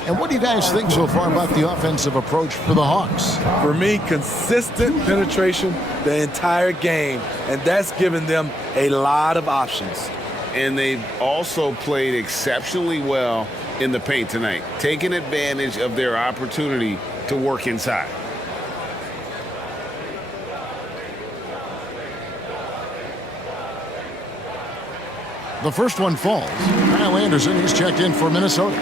And what do you guys think so far about the offensive approach for the Hawks? For me, consistent penetration the entire game, and that's given them a lot of options. And they've also played exceptionally well in the paint tonight, taking advantage of their opportunity to work inside. The first one falls. Kyle Anderson, he's checked in for Minnesota.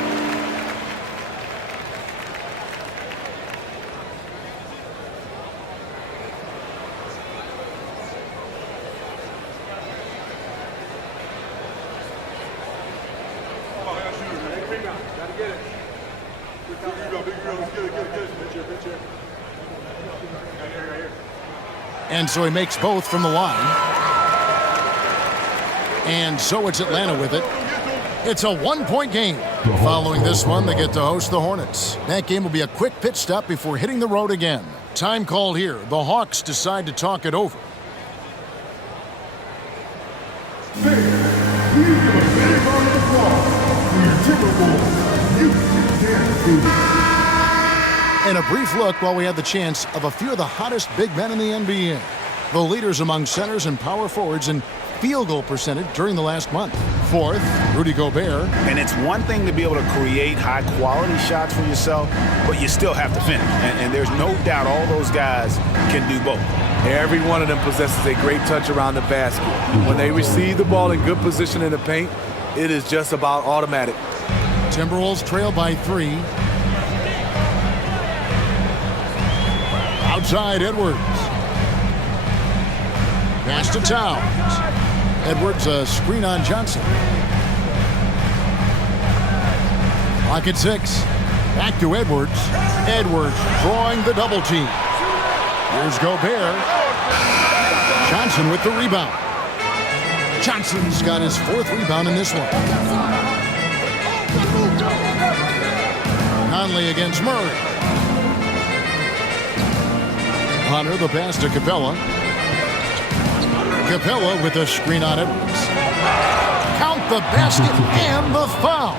And so he makes both from the line. And so it's Atlanta with it. It's a one-point game. Following this one, they get to host the Hornets. That game will be a quick pit stop before hitting the road again. Time called here. The Hawks decide to talk it over. And a brief look while we had the chance of a few of the hottest big men in the NBA. The leaders among centers and power forwards in field goal percentage during the last month. Fourth, Rudy Gobert. And it's one thing to be able to create high-quality shots for yourself, but you still have to finish. And there's no doubt all those guys can do both. Every one of them possesses a great touch around the basket. When they receive the ball in good position in the paint, it is just about automatic. Timberwolves trail by 3. Outside, Edwards. Pass to Towns. Edwards, a screen on Johnson. Clock at 6. Back to Edwards. Edwards drawing the double team. Here's Gobert. Johnson with the rebound. Johnson's got his 4th rebound in this one. Conley against Murray. Hunter the pass to Capella. Capella with a screen on Edwards. Count the basket and the foul.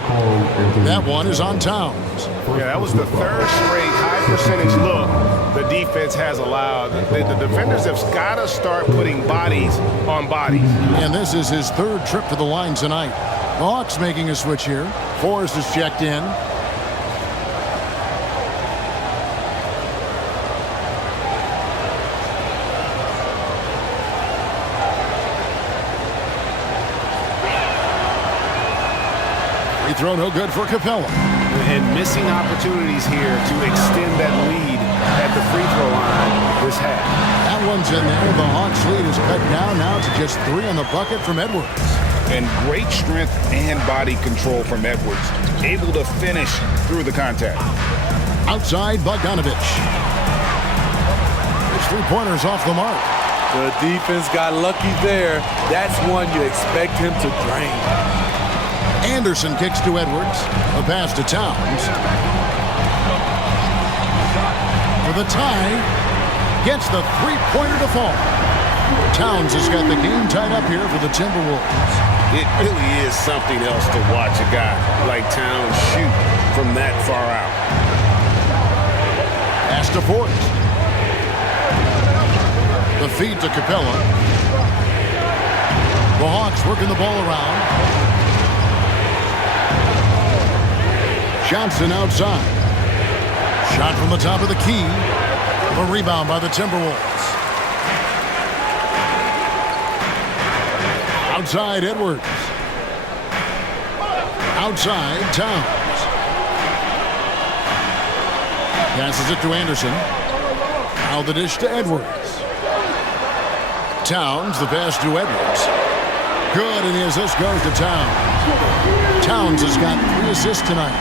That one is on Towns. Yeah, that was the 3rd straight high percentage look the defense has allowed. The defenders have got to start putting bodies on bodies. And this is his 3rd trip to the line tonight. The Hawks making a switch here. Forrest is checked in. Free throw no good for Capella. And missing opportunities here to extend that lead at the free throw line this half. That one's in there. The Hawks lead is cut down now to just 3 on the bucket from Edwards. And great strength and body control from Edwards. Able to finish through the contact. Outside, Bogdanovich. His 3-pointers off the mark. The defense got lucky there. That's one you expect him to drain. Anderson kicks to Edwards. A pass to Towns. For the tie. Gets the 3-pointer to fall. Towns has got the game tied up here for the Timberwolves. It really is something else to watch a guy like Towns shoot from that far out. Pass to Forrest. The feed to Capella. The Hawks working the ball around. Johnson outside. Shot from the top of the key. A rebound by the Timberwolves. Outside, Edwards. Outside, Towns. Passes it to Anderson. Now the dish to Edwards. Towns, the pass to Edwards. Good, and the assist goes to Towns. Towns has got 3 assists tonight.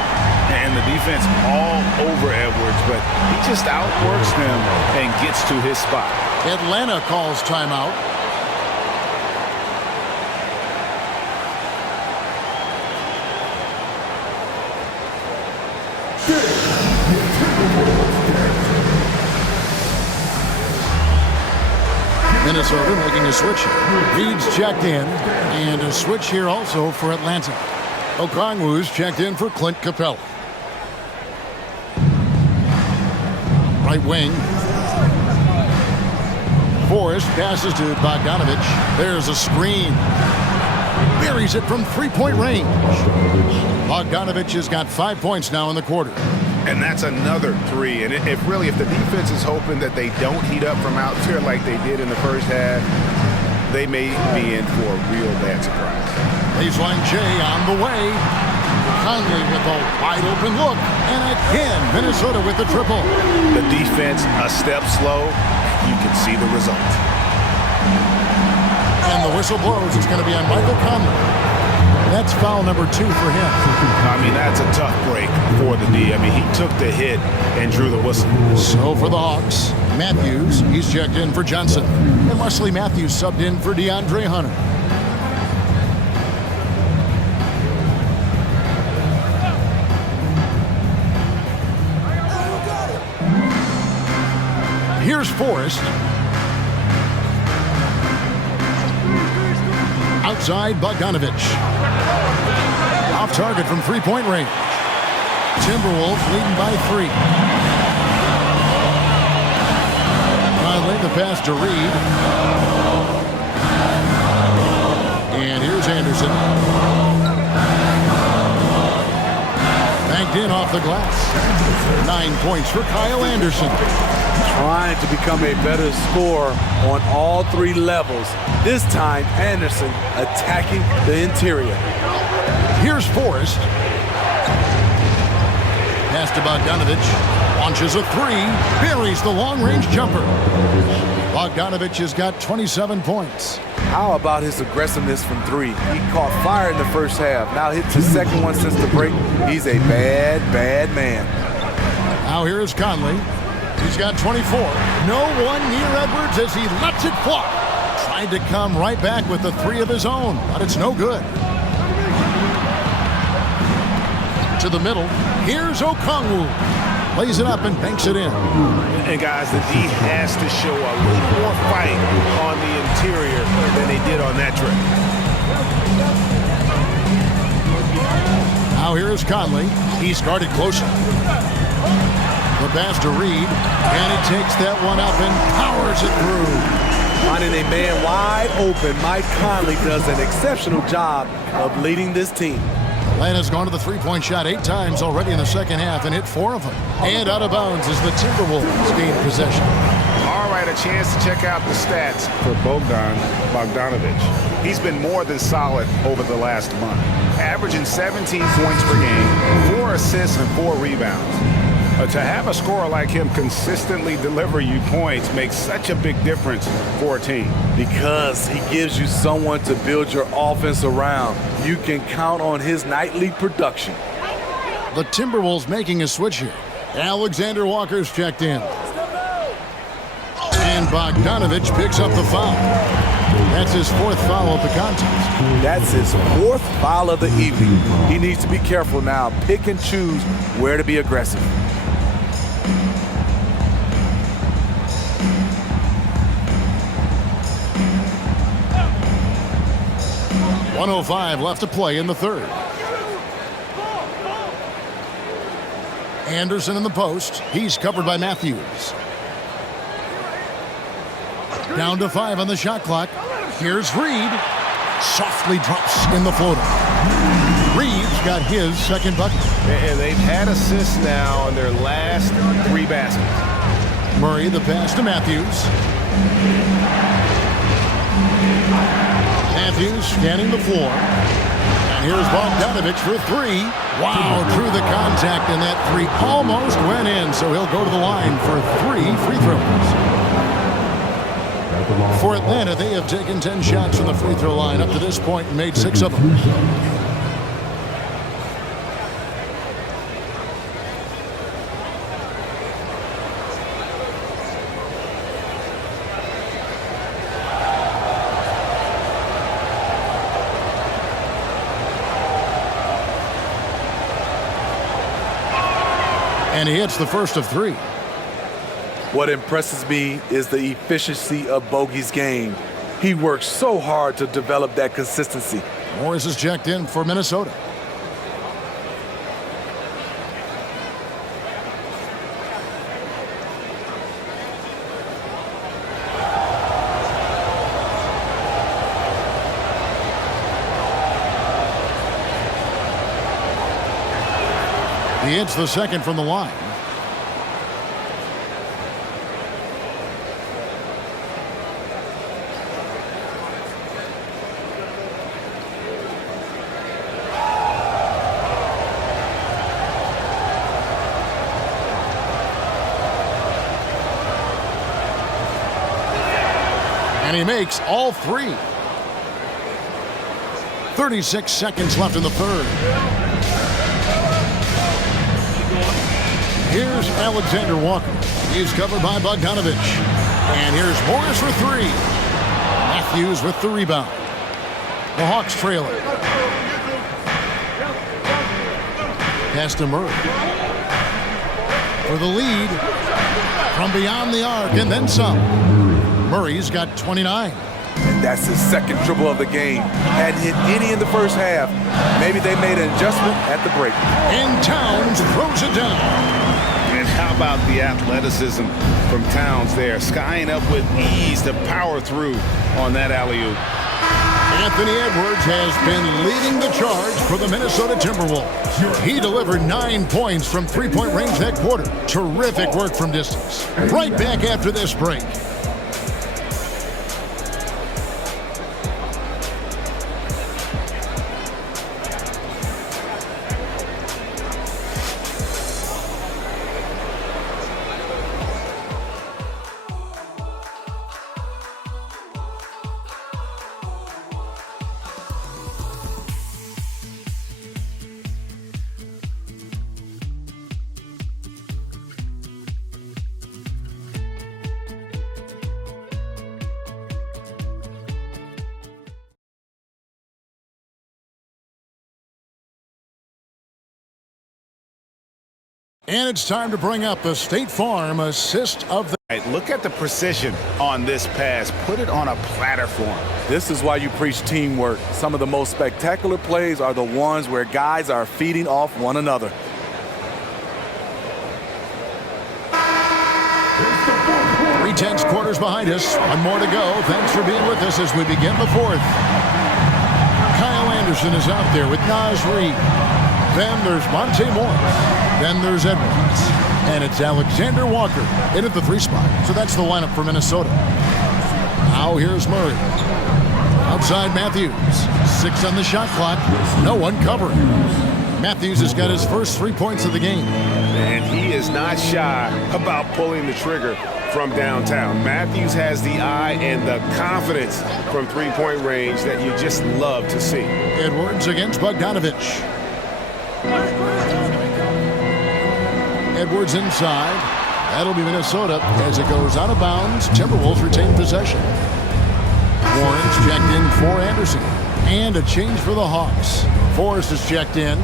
And the defense all over Edwards, but he just outworks them and gets to his spot. Atlanta calls timeout. Minnesota making a switch. Reed's checked in, and a switch here also for Atlanta. Okongwu's checked in for Clint Capella. Right wing. Forrest passes to Bogdanovich. There's a screen. Buries it from three-point range. Bogdanovich has got 5 points now in the quarter. And that's another 3. And if the defense is hoping that they don't heat up from out there like they did in the first half, they may be in for a real bad surprise. Baseline J on the way. Conley with a wide open look. And again, Minnesota with the triple. The defense a step slow. You can see the result. And the whistle blows. It's going to be on Michael Conley. That's foul number 2 for him. I mean, that's a tough break for the D. I mean, he took the hit and drew the whistle. So for the Hawks, Matthews, he's checked in for Johnson. And Wesley Matthews subbed in for DeAndre Hunter. Here's Forrest. Outside, Bogdanovich. Off target from three-point range. Timberwolves leading by 3. Conley, the pass to Reed. And here's Anderson. Banked in off the glass. 9 points for Kyle Anderson. Trying to become a better scorer on all 3 levels. This time, Anderson attacking the interior. Here's Forrest. Pass to Bogdanovich. Launches a 3. Buries the long-range jumper. Bogdanovich has got 27 points. How about his aggressiveness from 3? He caught fire in the first half. Now hits his second one since the break. He's a bad, bad man. Now here is Conley. He's got 24. No one near Edwards as he lets it fly. Tried to come right back with the 3 of his own, but it's no good. To the middle. Here's Okongwu. Lays it up and banks it in. And guys, the D has to show a little more fight on the interior than they did on that trip. Now here is Conley. He's guarded closer. The pass to Reed, and he takes that one up and powers it through. Finding a man wide open, Mike Conley does an exceptional job of leading this team. Atlanta's gone to the three-point shot 8 times already in the second half and hit 4 of them. And out of bounds as the Timberwolves gain possession. All right, a chance to check out the stats for Bogdanovich. He's been more than solid over the last month, averaging 17 points per game, 4 assists and 4 rebounds. To have a scorer like him consistently deliver you points makes such a big difference for a team. Because he gives you someone to build your offense around. You can count on his nightly production. The Timberwolves making a switch here. Alexander Walker's checked in. And Bogdanovich picks up the foul. That's his 4th foul of the contest. That's his 4th foul of the evening. He needs to be careful now. Pick and choose where to be aggressive. .105 left to play in the 3rd. Anderson in the post. He's covered by Matthews. Down to 5 on the shot clock. Here's Reed. Softly drops in the floater. Reed's got his 2nd bucket. And they've had assists now on their last 3 baskets. Murray, the pass to Matthews. Matthews scanning the floor. Here's Bogdanovich for three. Wow, drew the contact, and that three almost went in, so he'll go to the line for 3 free throws. For Atlanta, they have taken 10 shots from the free throw line up to this point and made 6 of them. And he hits the first of 3. What impresses me is the efficiency of Bogey's game. He works so hard to develop that consistency. Morris is checked in for Minnesota. He hits the second from the line. And he makes all 3. 36 seconds left in the third. Here's Alexander Walker. He's covered by Bogdanovich. And here's Morris for 3. Matthews with the rebound. The Hawks trail it. Pass to Murray. For the lead. From beyond the arc and then some. Murray's got 29. And that's his second dribble of the game. Hadn't hit any in the first half. Maybe they made an adjustment at the break. And Towns throws it down. And how about the athleticism from Towns there, skying up with ease to power through on that alley-oop. Anthony Edwards has been leading the charge for the Minnesota Timberwolves. He delivered 9 points from three-point range that quarter. Terrific work from distance. Right back after this break. And it's time to bring up the State Farm assist of the... Look at the precision on this pass. Put it on a platter for him. This is why you preach teamwork. Some of the most spectacular plays are the ones where guys are feeding off one another. Tense quarters behind us. One more to go. Thanks for being with us as we begin the fourth. Kyle Anderson is out there with Naz Reid. Then there's Monte Morris. Then there's Edwards. And it's Alexander Walker in at the 3 spot. So that's the lineup for Minnesota. Now here's Murray. Outside Matthews. 6 on the shot clock. No one covering. Matthews has got his first 3 points of the game. And he is not shy about pulling the trigger from downtown. Matthews has the eye and the confidence from three-point range that you just love to see. Edwards against Bogdanovich. Edwards inside. That'll be Minnesota as it goes out of bounds. Timberwolves retain possession. Warren's checked in for Anderson. And a change for the Hawks. Forrest is checked in.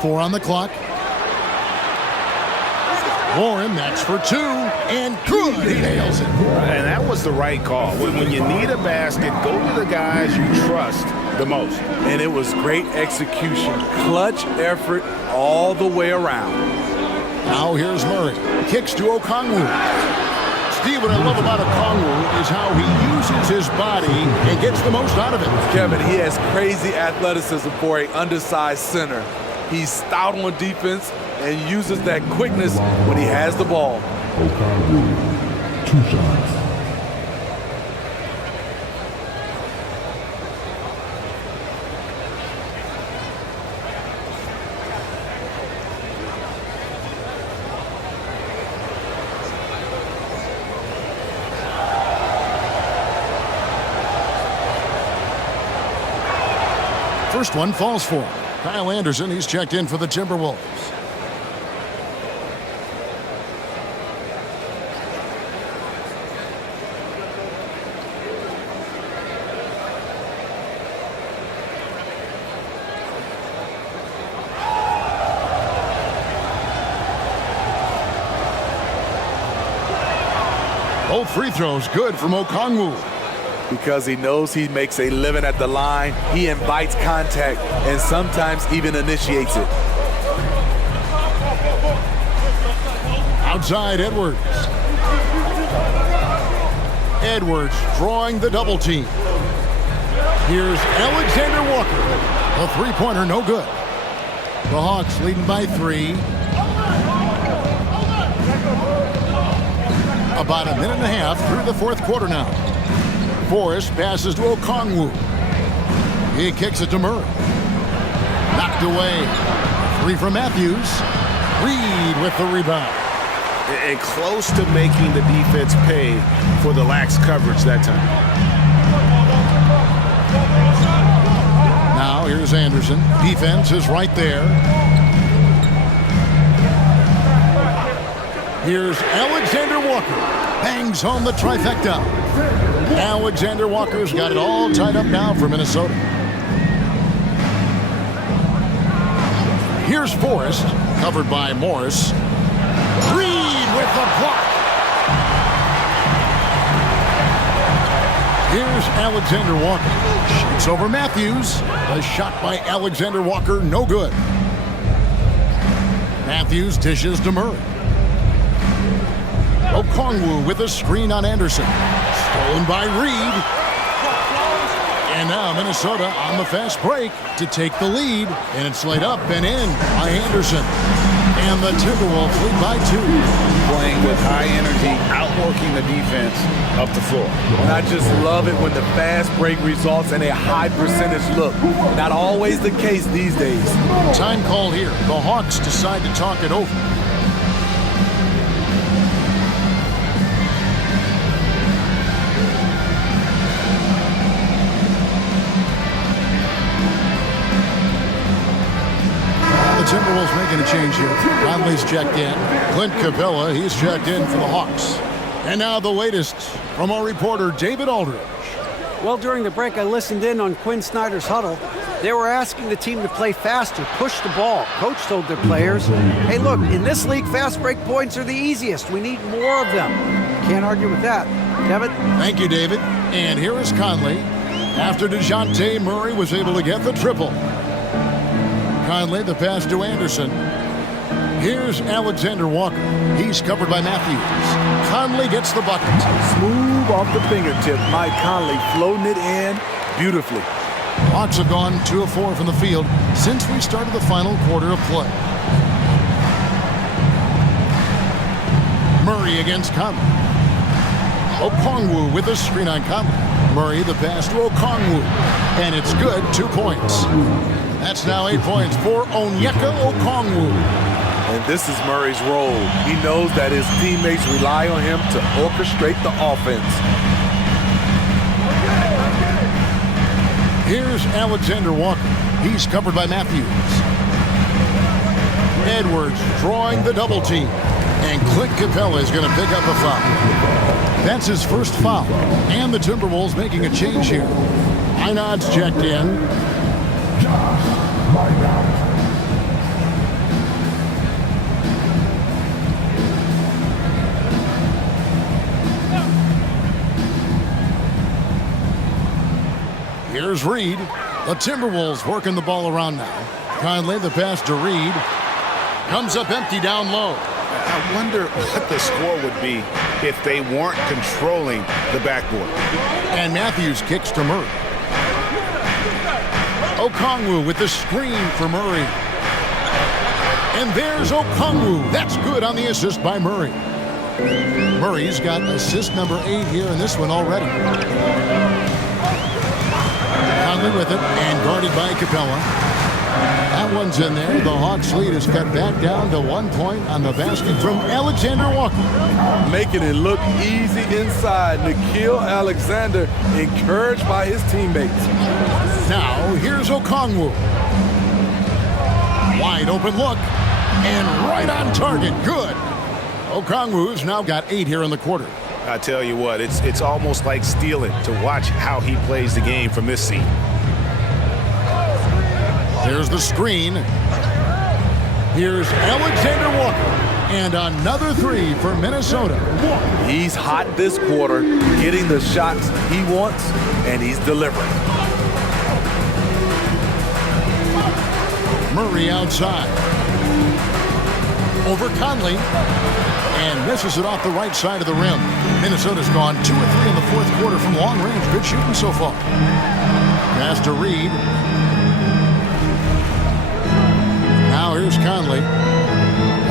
Four on the clock. Warren, that's for 2, and good, he nails it. And that was the right call. When you need a basket, go to the guys you trust the most. And it was great execution. Clutch effort all the way around. Now here's Murray. Kicks to Okongwu. Steve, what I love about Okongwu is how he uses his body and gets the most out of it. Kevin, he has crazy athleticism for an undersized center. He's stout on defense and uses that quickness when he has the ball. Okongwu, 2 shots. First one falls for him. Kyle Anderson, he's checked in for the Timberwolves. Both free throws good from Okongwu. Because he knows he makes a living at the line, he invites contact and sometimes even initiates it. Outside Edwards. Edwards drawing the double team. Here's Alexander Walker. A three-pointer, no good. The Hawks leading by 3. About a minute and a half through the fourth quarter now. Forrest passes to Okongwu. He kicks it to Murray. Knocked away. 3 from Matthews. Reed with the rebound. And close to making the defense pay for the lax coverage that time. Now here's Anderson. Defense is right there. Here's Alexander Walker. Bangs home the trifecta. Alexander Walker's got it all tied up now for Minnesota. Here's Forrest, covered by Morris. Reed with the block. Here's Alexander Walker. Shoots over Matthews. A shot by Alexander Walker, no good. Matthews dishes to Murray. Okongwu with a screen on Anderson. Stolen by Reed. And now Minnesota on the fast break to take the lead. And it's laid up and in by Anderson. And the Timberwolves lead by 2. Playing with high energy, outworking the defense up the floor. And I just love it when the fast break results in a high percentage look. Not always the case these days. Time call here. The Hawks decide to talk it over. The Timberwolves making a change here. Conley's checked in. Clint Capella, he's checked in for the Hawks. And now the latest from our reporter, David Aldridge. Well, during the break, I listened in on Quinn Snyder's huddle. They were asking the team to play faster, push the ball. Coach told their players, hey, look, in this league, fast break points are the easiest. We need more of them. Can't argue with that. Kevin? Thank you, David. And here is Conley after DeJounte Murray was able to get the triple. Conley, the pass to Anderson. Here's Alexander Walker. He's covered by Matthews. Conley gets the bucket. Smooth off the fingertip. Mike Conley floating it in beautifully. Hawks have gone 2 of 4 from the field since we started the final quarter of play. Murray against Conley. Okongwu with a screen on Conley. Murray the pass to Okongwu. And it's good, 2 points. That's now 8 points for Onyeka Okongwu. And this is Murray's role. He knows that his teammates rely on him to orchestrate the offense. Here's Alexander Walker. He's covered by Matthews. Edwards drawing the double team. And Clint Capella is going to pick up a foul. That's his first foul. And the Timberwolves making a change here. Einad's checked in. Here's Reed. The Timberwolves working the ball around now. Conley, the pass to Reed. Comes up empty down low. I wonder what the score would be if they weren't controlling the backboard. And Matthews kicks to Murray. Okongwu with the screen for Murray. And there's Okongwu. That's good on the assist by Murray. Murray's got assist number 8 here in this one already. Conley with it and guarded by Capella. That one's in there. The Hawks lead is cut back down to 1 point on the basket from Alexander Walker. Making it look easy inside. Nikhil Alexander encouraged by his teammates. Now here's Okongwu. Wide open look and right on target. Good. Okongwu's now got 8 here in the quarter. I tell you what, it's almost like stealing to watch how he plays the game from this seat. There's the screen. Here's Alexander Walker. And another 3 for Minnesota. He's hot this quarter, getting the shots he wants, and he's delivering. Murray outside. Over Conley. And misses it off the right side of the rim. Minnesota's gone 2 of 3 in the fourth quarter from long range. Good shooting so far. Pass to Reed. Now here's Conley.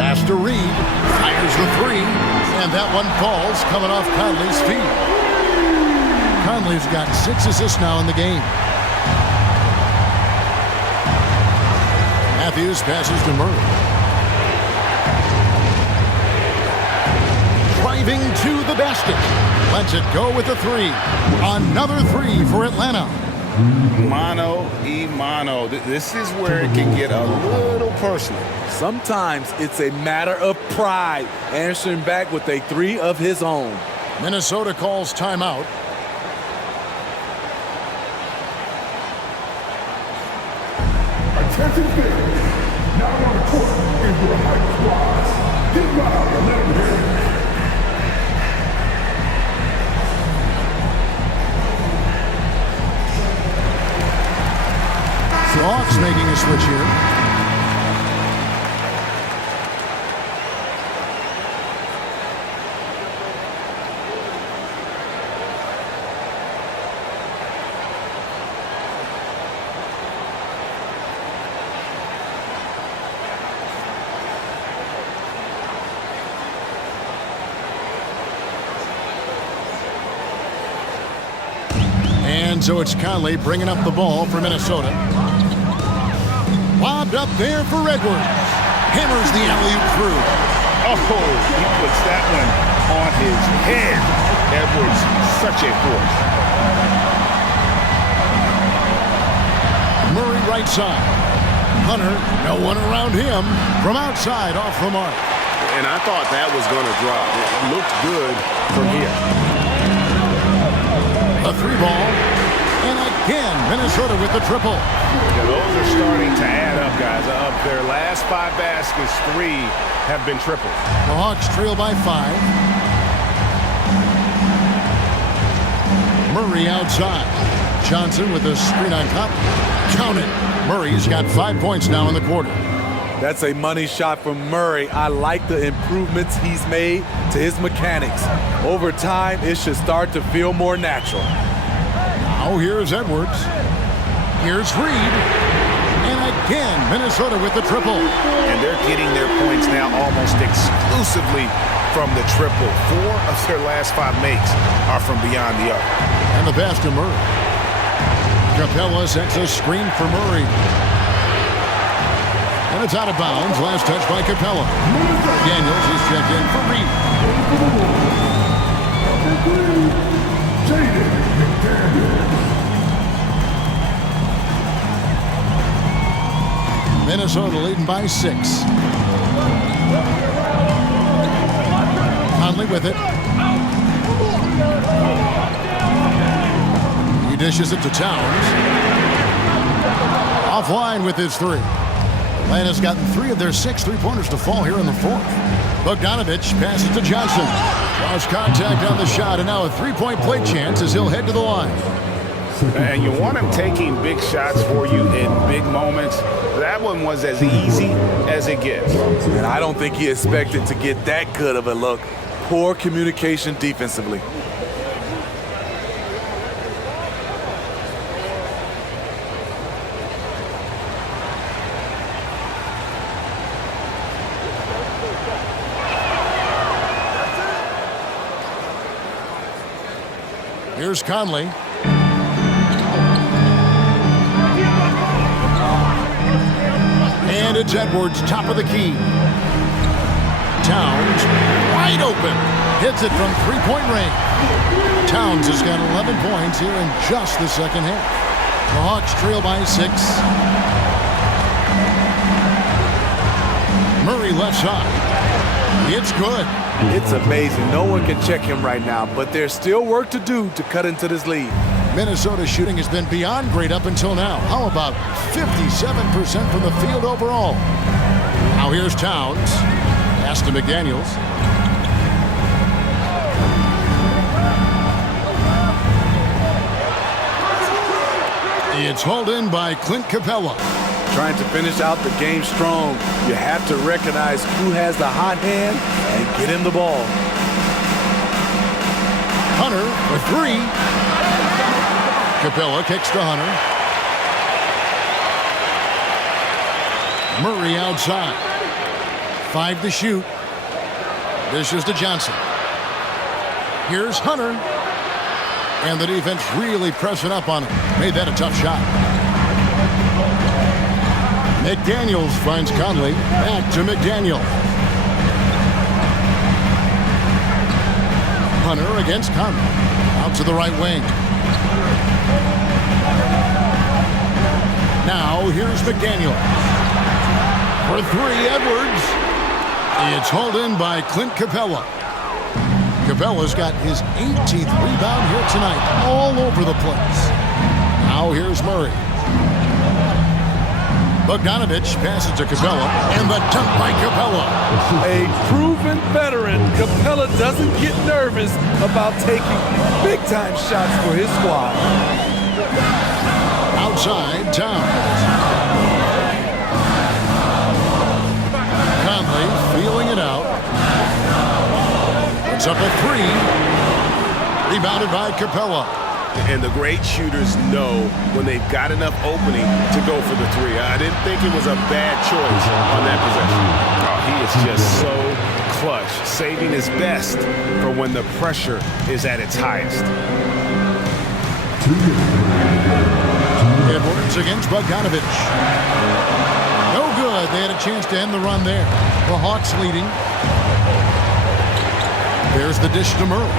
Pass to Reed. Fires the 3. And that one falls coming off Conley's feet. Conley's got 6 assists now in the game. Matthews passes to Murray. Driving to the basket. Lets it go with the 3. Another 3 for Atlanta. Mano y mano. This is where it can get a little personal. Sometimes it's a matter of pride, answering back with a 3 of his own. Minnesota calls timeout. Attention fans. Now on the court is your hype squads. Get loud and let them hear it. The Hawks making a switch here. And so it's Conley bringing up the ball for Minnesota. Lobbed up there for Edwards. Hammers the alley-oop through. Oh, he puts that one on his head. Edwards, such a force. Murray right side. Hunter, no one around him. From outside, off the mark. And I thought that was going to drop. It looked good from here. A 3-ball. And again, Minnesota with the triple. Yeah, those are starting to add up, guys. Of their last 5 baskets, 3 have been triples. The Hawks trail by 5. Murray outside. Johnson with a screen on top. Count it. Murray's got 5 points now in the quarter. That's a money shot from Murray. I like the improvements he's made to his mechanics. Over time, it should start to feel more natural. Now here's Edwards. Here's Reed. And again, Minnesota with the triple. And they're getting their points now almost exclusively from the triple. 4 of their last 5 makes are from beyond the arc. And the pass to Murray. Capella sets a screen for Murray. And it's out of bounds. Last touch by Capella. Daniels is checked in for Reed. Minnesota leading by 6. Conley with it. He dishes it to Towns. Offline with his 3. Atlanta's gotten 3 of their 6 3-pointers to fall here in the 4th. Bogdanovich passes to Johnson. Draws contact on the shot, and now a 3-point play chance as he'll head to the line. And you want him taking big shots for you in big moments. That That one was as easy as it gets. And I don't think he expected to get that good of a look. Poor communication defensively. Here's Conley. And it's Edwards, top of the key. Towns, wide open. Hits it from three-point range. Towns has got 11 points here in just the second half. The Hawks trail by 6. Murray left side. It's good. It's amazing. No one can check him right now, but there's still work to do to cut into this lead. Minnesota's shooting has been beyond great up until now. How about 57% from the field overall? Now here's Towns. Pass to McDaniels. It's hauled in by Clint Capella. Trying to finish out the game strong, you have to recognize who has the hot hand and get him the ball. Hunter for 3. Capella kicks to Hunter. Murray outside. 5 to shoot. This is to Johnson. Here's Hunter. And the defense really pressing up on him. Made that a tough shot. McDaniels finds Conley. Back to McDaniel. Hunter against Conley. Out to the right wing. Now here's McDaniel. For 3, Edwards. It's hauled in by Clint Capella. Capella's got his 18th rebound here tonight. All over the place. Now here's Murray. Bogdanovich passes to Capella, and the dunk by Capella. A proven veteran, Capella doesn't get nervous about taking big-time shots for his squad. Outside, Towns. Conley feeling it out. It's up a 3. Rebounded by Capella. And the great shooters know when they've got enough opening to go for the 3. I didn't think it was a bad choice on that possession. Oh, he is just so clutch, saving his best for when the pressure is at its highest. Edwards against Bogdanovich. No good. They had a chance to end the run there. The Hawks leading. There's the dish to Murray.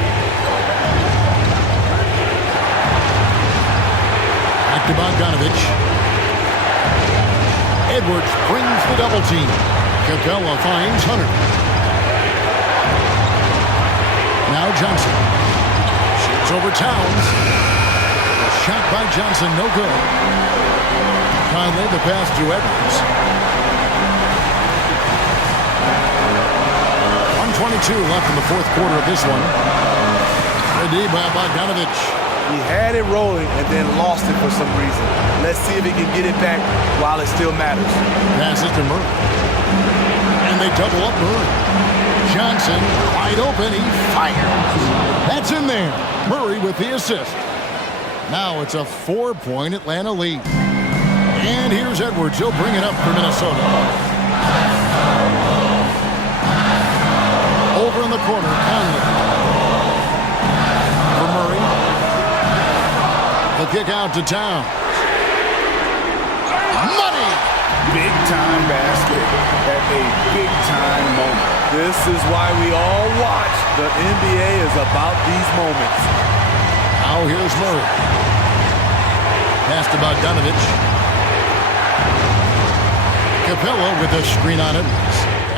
Back to Bogdanovich. Edwards brings the double team. Capella finds Hunter. Now Johnson. Shoots over Towns. Shot by Johnson, no good. Conley, the pass to Edwards. 1:22 left in the fourth quarter of this one. Ready by Bogdanovich. He had it rolling and then lost it for some reason. Let's see if he can get it back while it still matters. Passes to Murray. And they double up Murray. Johnson, wide open, he fires. That's in there. Murray with the assist. Now it's a 4-point Atlanta lead. And here's Edwards. He'll bring it up for Minnesota. Over in the corner, Conley. For Murray. The kick out to Towns. Money! Big-time basket at a big-time moment. This is why we all watch. The NBA is about these moments. Now here's Murray. Pass to Bogdanovich. Capella with a screen on it.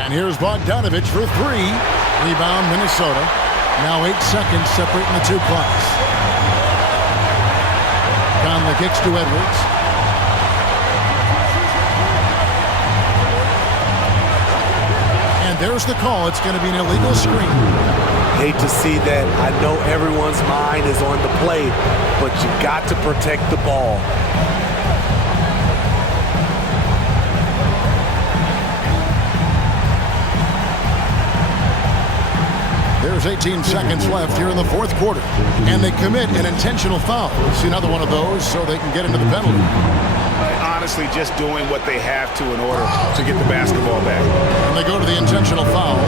And here's Bogdanovich for 3. Rebound Minnesota. Now 8 seconds separating the two clocks. Conley kicks to Edwards. And there's the call. It's going to be an illegal screen. Hate to see that. I know everyone's mind is on the play, but you got to protect the ball. There's 18 seconds left here in the fourth quarter. And they commit an intentional foul. See another one of those so they can get into the penalty. Honestly, just doing what they have to in order to get the basketball back. And they go to the intentional foul.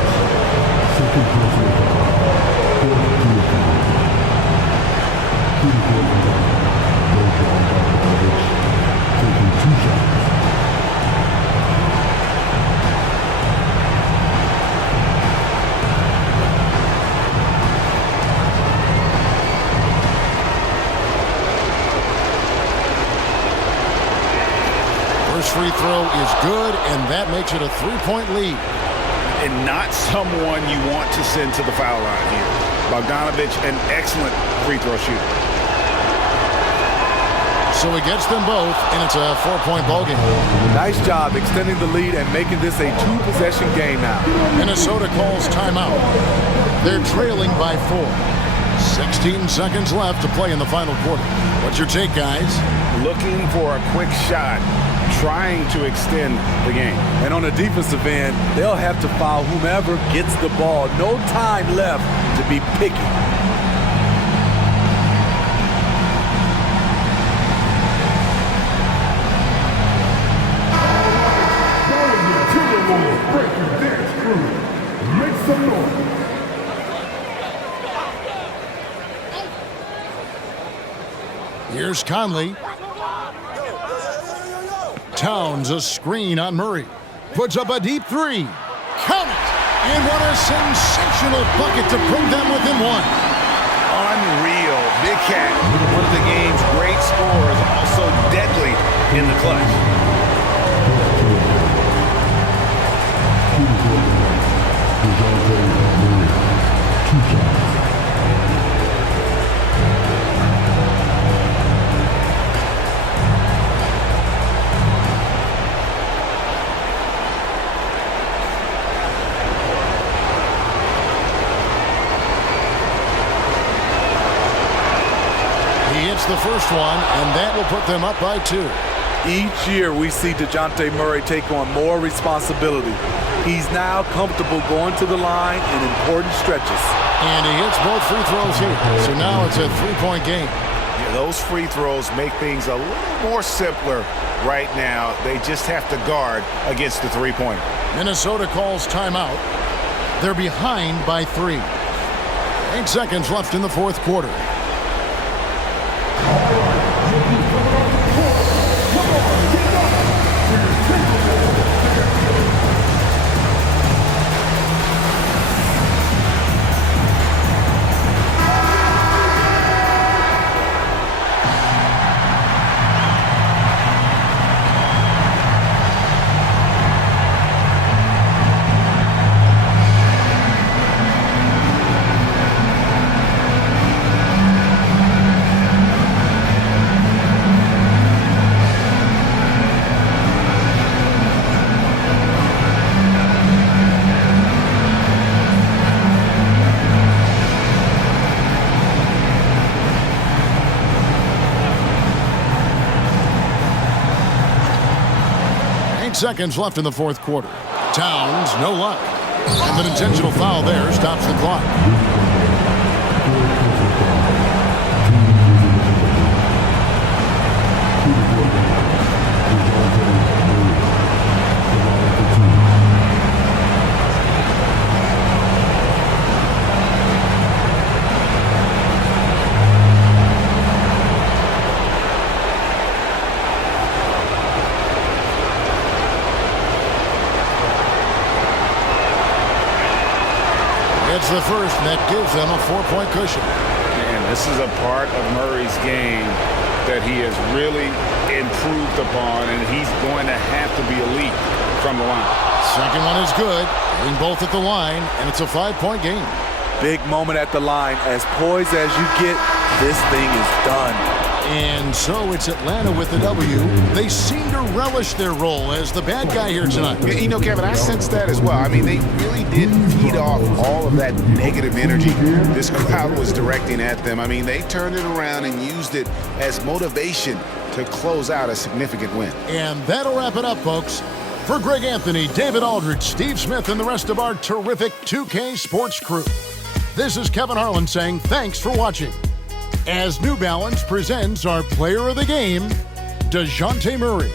First free throw is good, and that makes it a three-point lead. And not someone you want to send to the foul line here. Bogdanovich, an excellent free throw shooter. So he gets them both, and it's a 4-point ballgame. Nice job extending the lead and making this a two-possession game now. Minnesota calls timeout. They're trailing by 4. 16 seconds left to play in the final quarter. What's your take, guys? Looking for a quick shot, trying to extend the game. And on the defensive end, they'll have to foul whomever gets the ball. No time left to be picky. Timberwolves breaking dance crew. Make some noise. Here's Conley. Towns a screen on Murray. Puts up a deep three. Count it! And what a sensational bucket to put them within one. Unreal. Big Cat, one of the game's great scorers, also deadly in the clutch. The first one, and that will put them up by 2. Each year we see DeJounte Murray take on more responsibility. He's now comfortable going to the line in important stretches. And he hits both free throws here. So now it's a 3-point game. Yeah, those free throws make things a little more simpler right now. They just have to guard against the three-pointer. Minnesota calls timeout. They're behind by 3. 8 seconds left in the fourth quarter. Seconds left in the fourth quarter. Towns, no luck. And an intentional foul there stops the clock. It's the first, and that gives them a 4-point cushion. And this is a part of Murray's game that he has really improved upon, and he's going to have to be elite from the line. Second one is good, hitting both at the line, and it's a 5-point game. Big moment at the line. As poised as you get, this thing is done. And so it's Atlanta with the W. They seem to relish their role as the bad guy here tonight. You know, Kevin, I sense that as well. I mean, they really did feed off all of that negative energy this crowd was directing at them. I mean, they turned it around and used it as motivation to close out a significant win. And that'll wrap it up, folks. For Greg Anthony, David Aldridge, Steve Smith, and the rest of our terrific 2K Sports crew, This is Kevin Harlan saying thanks for watching. As New Balance presents our player of the game, DeJounte Murray.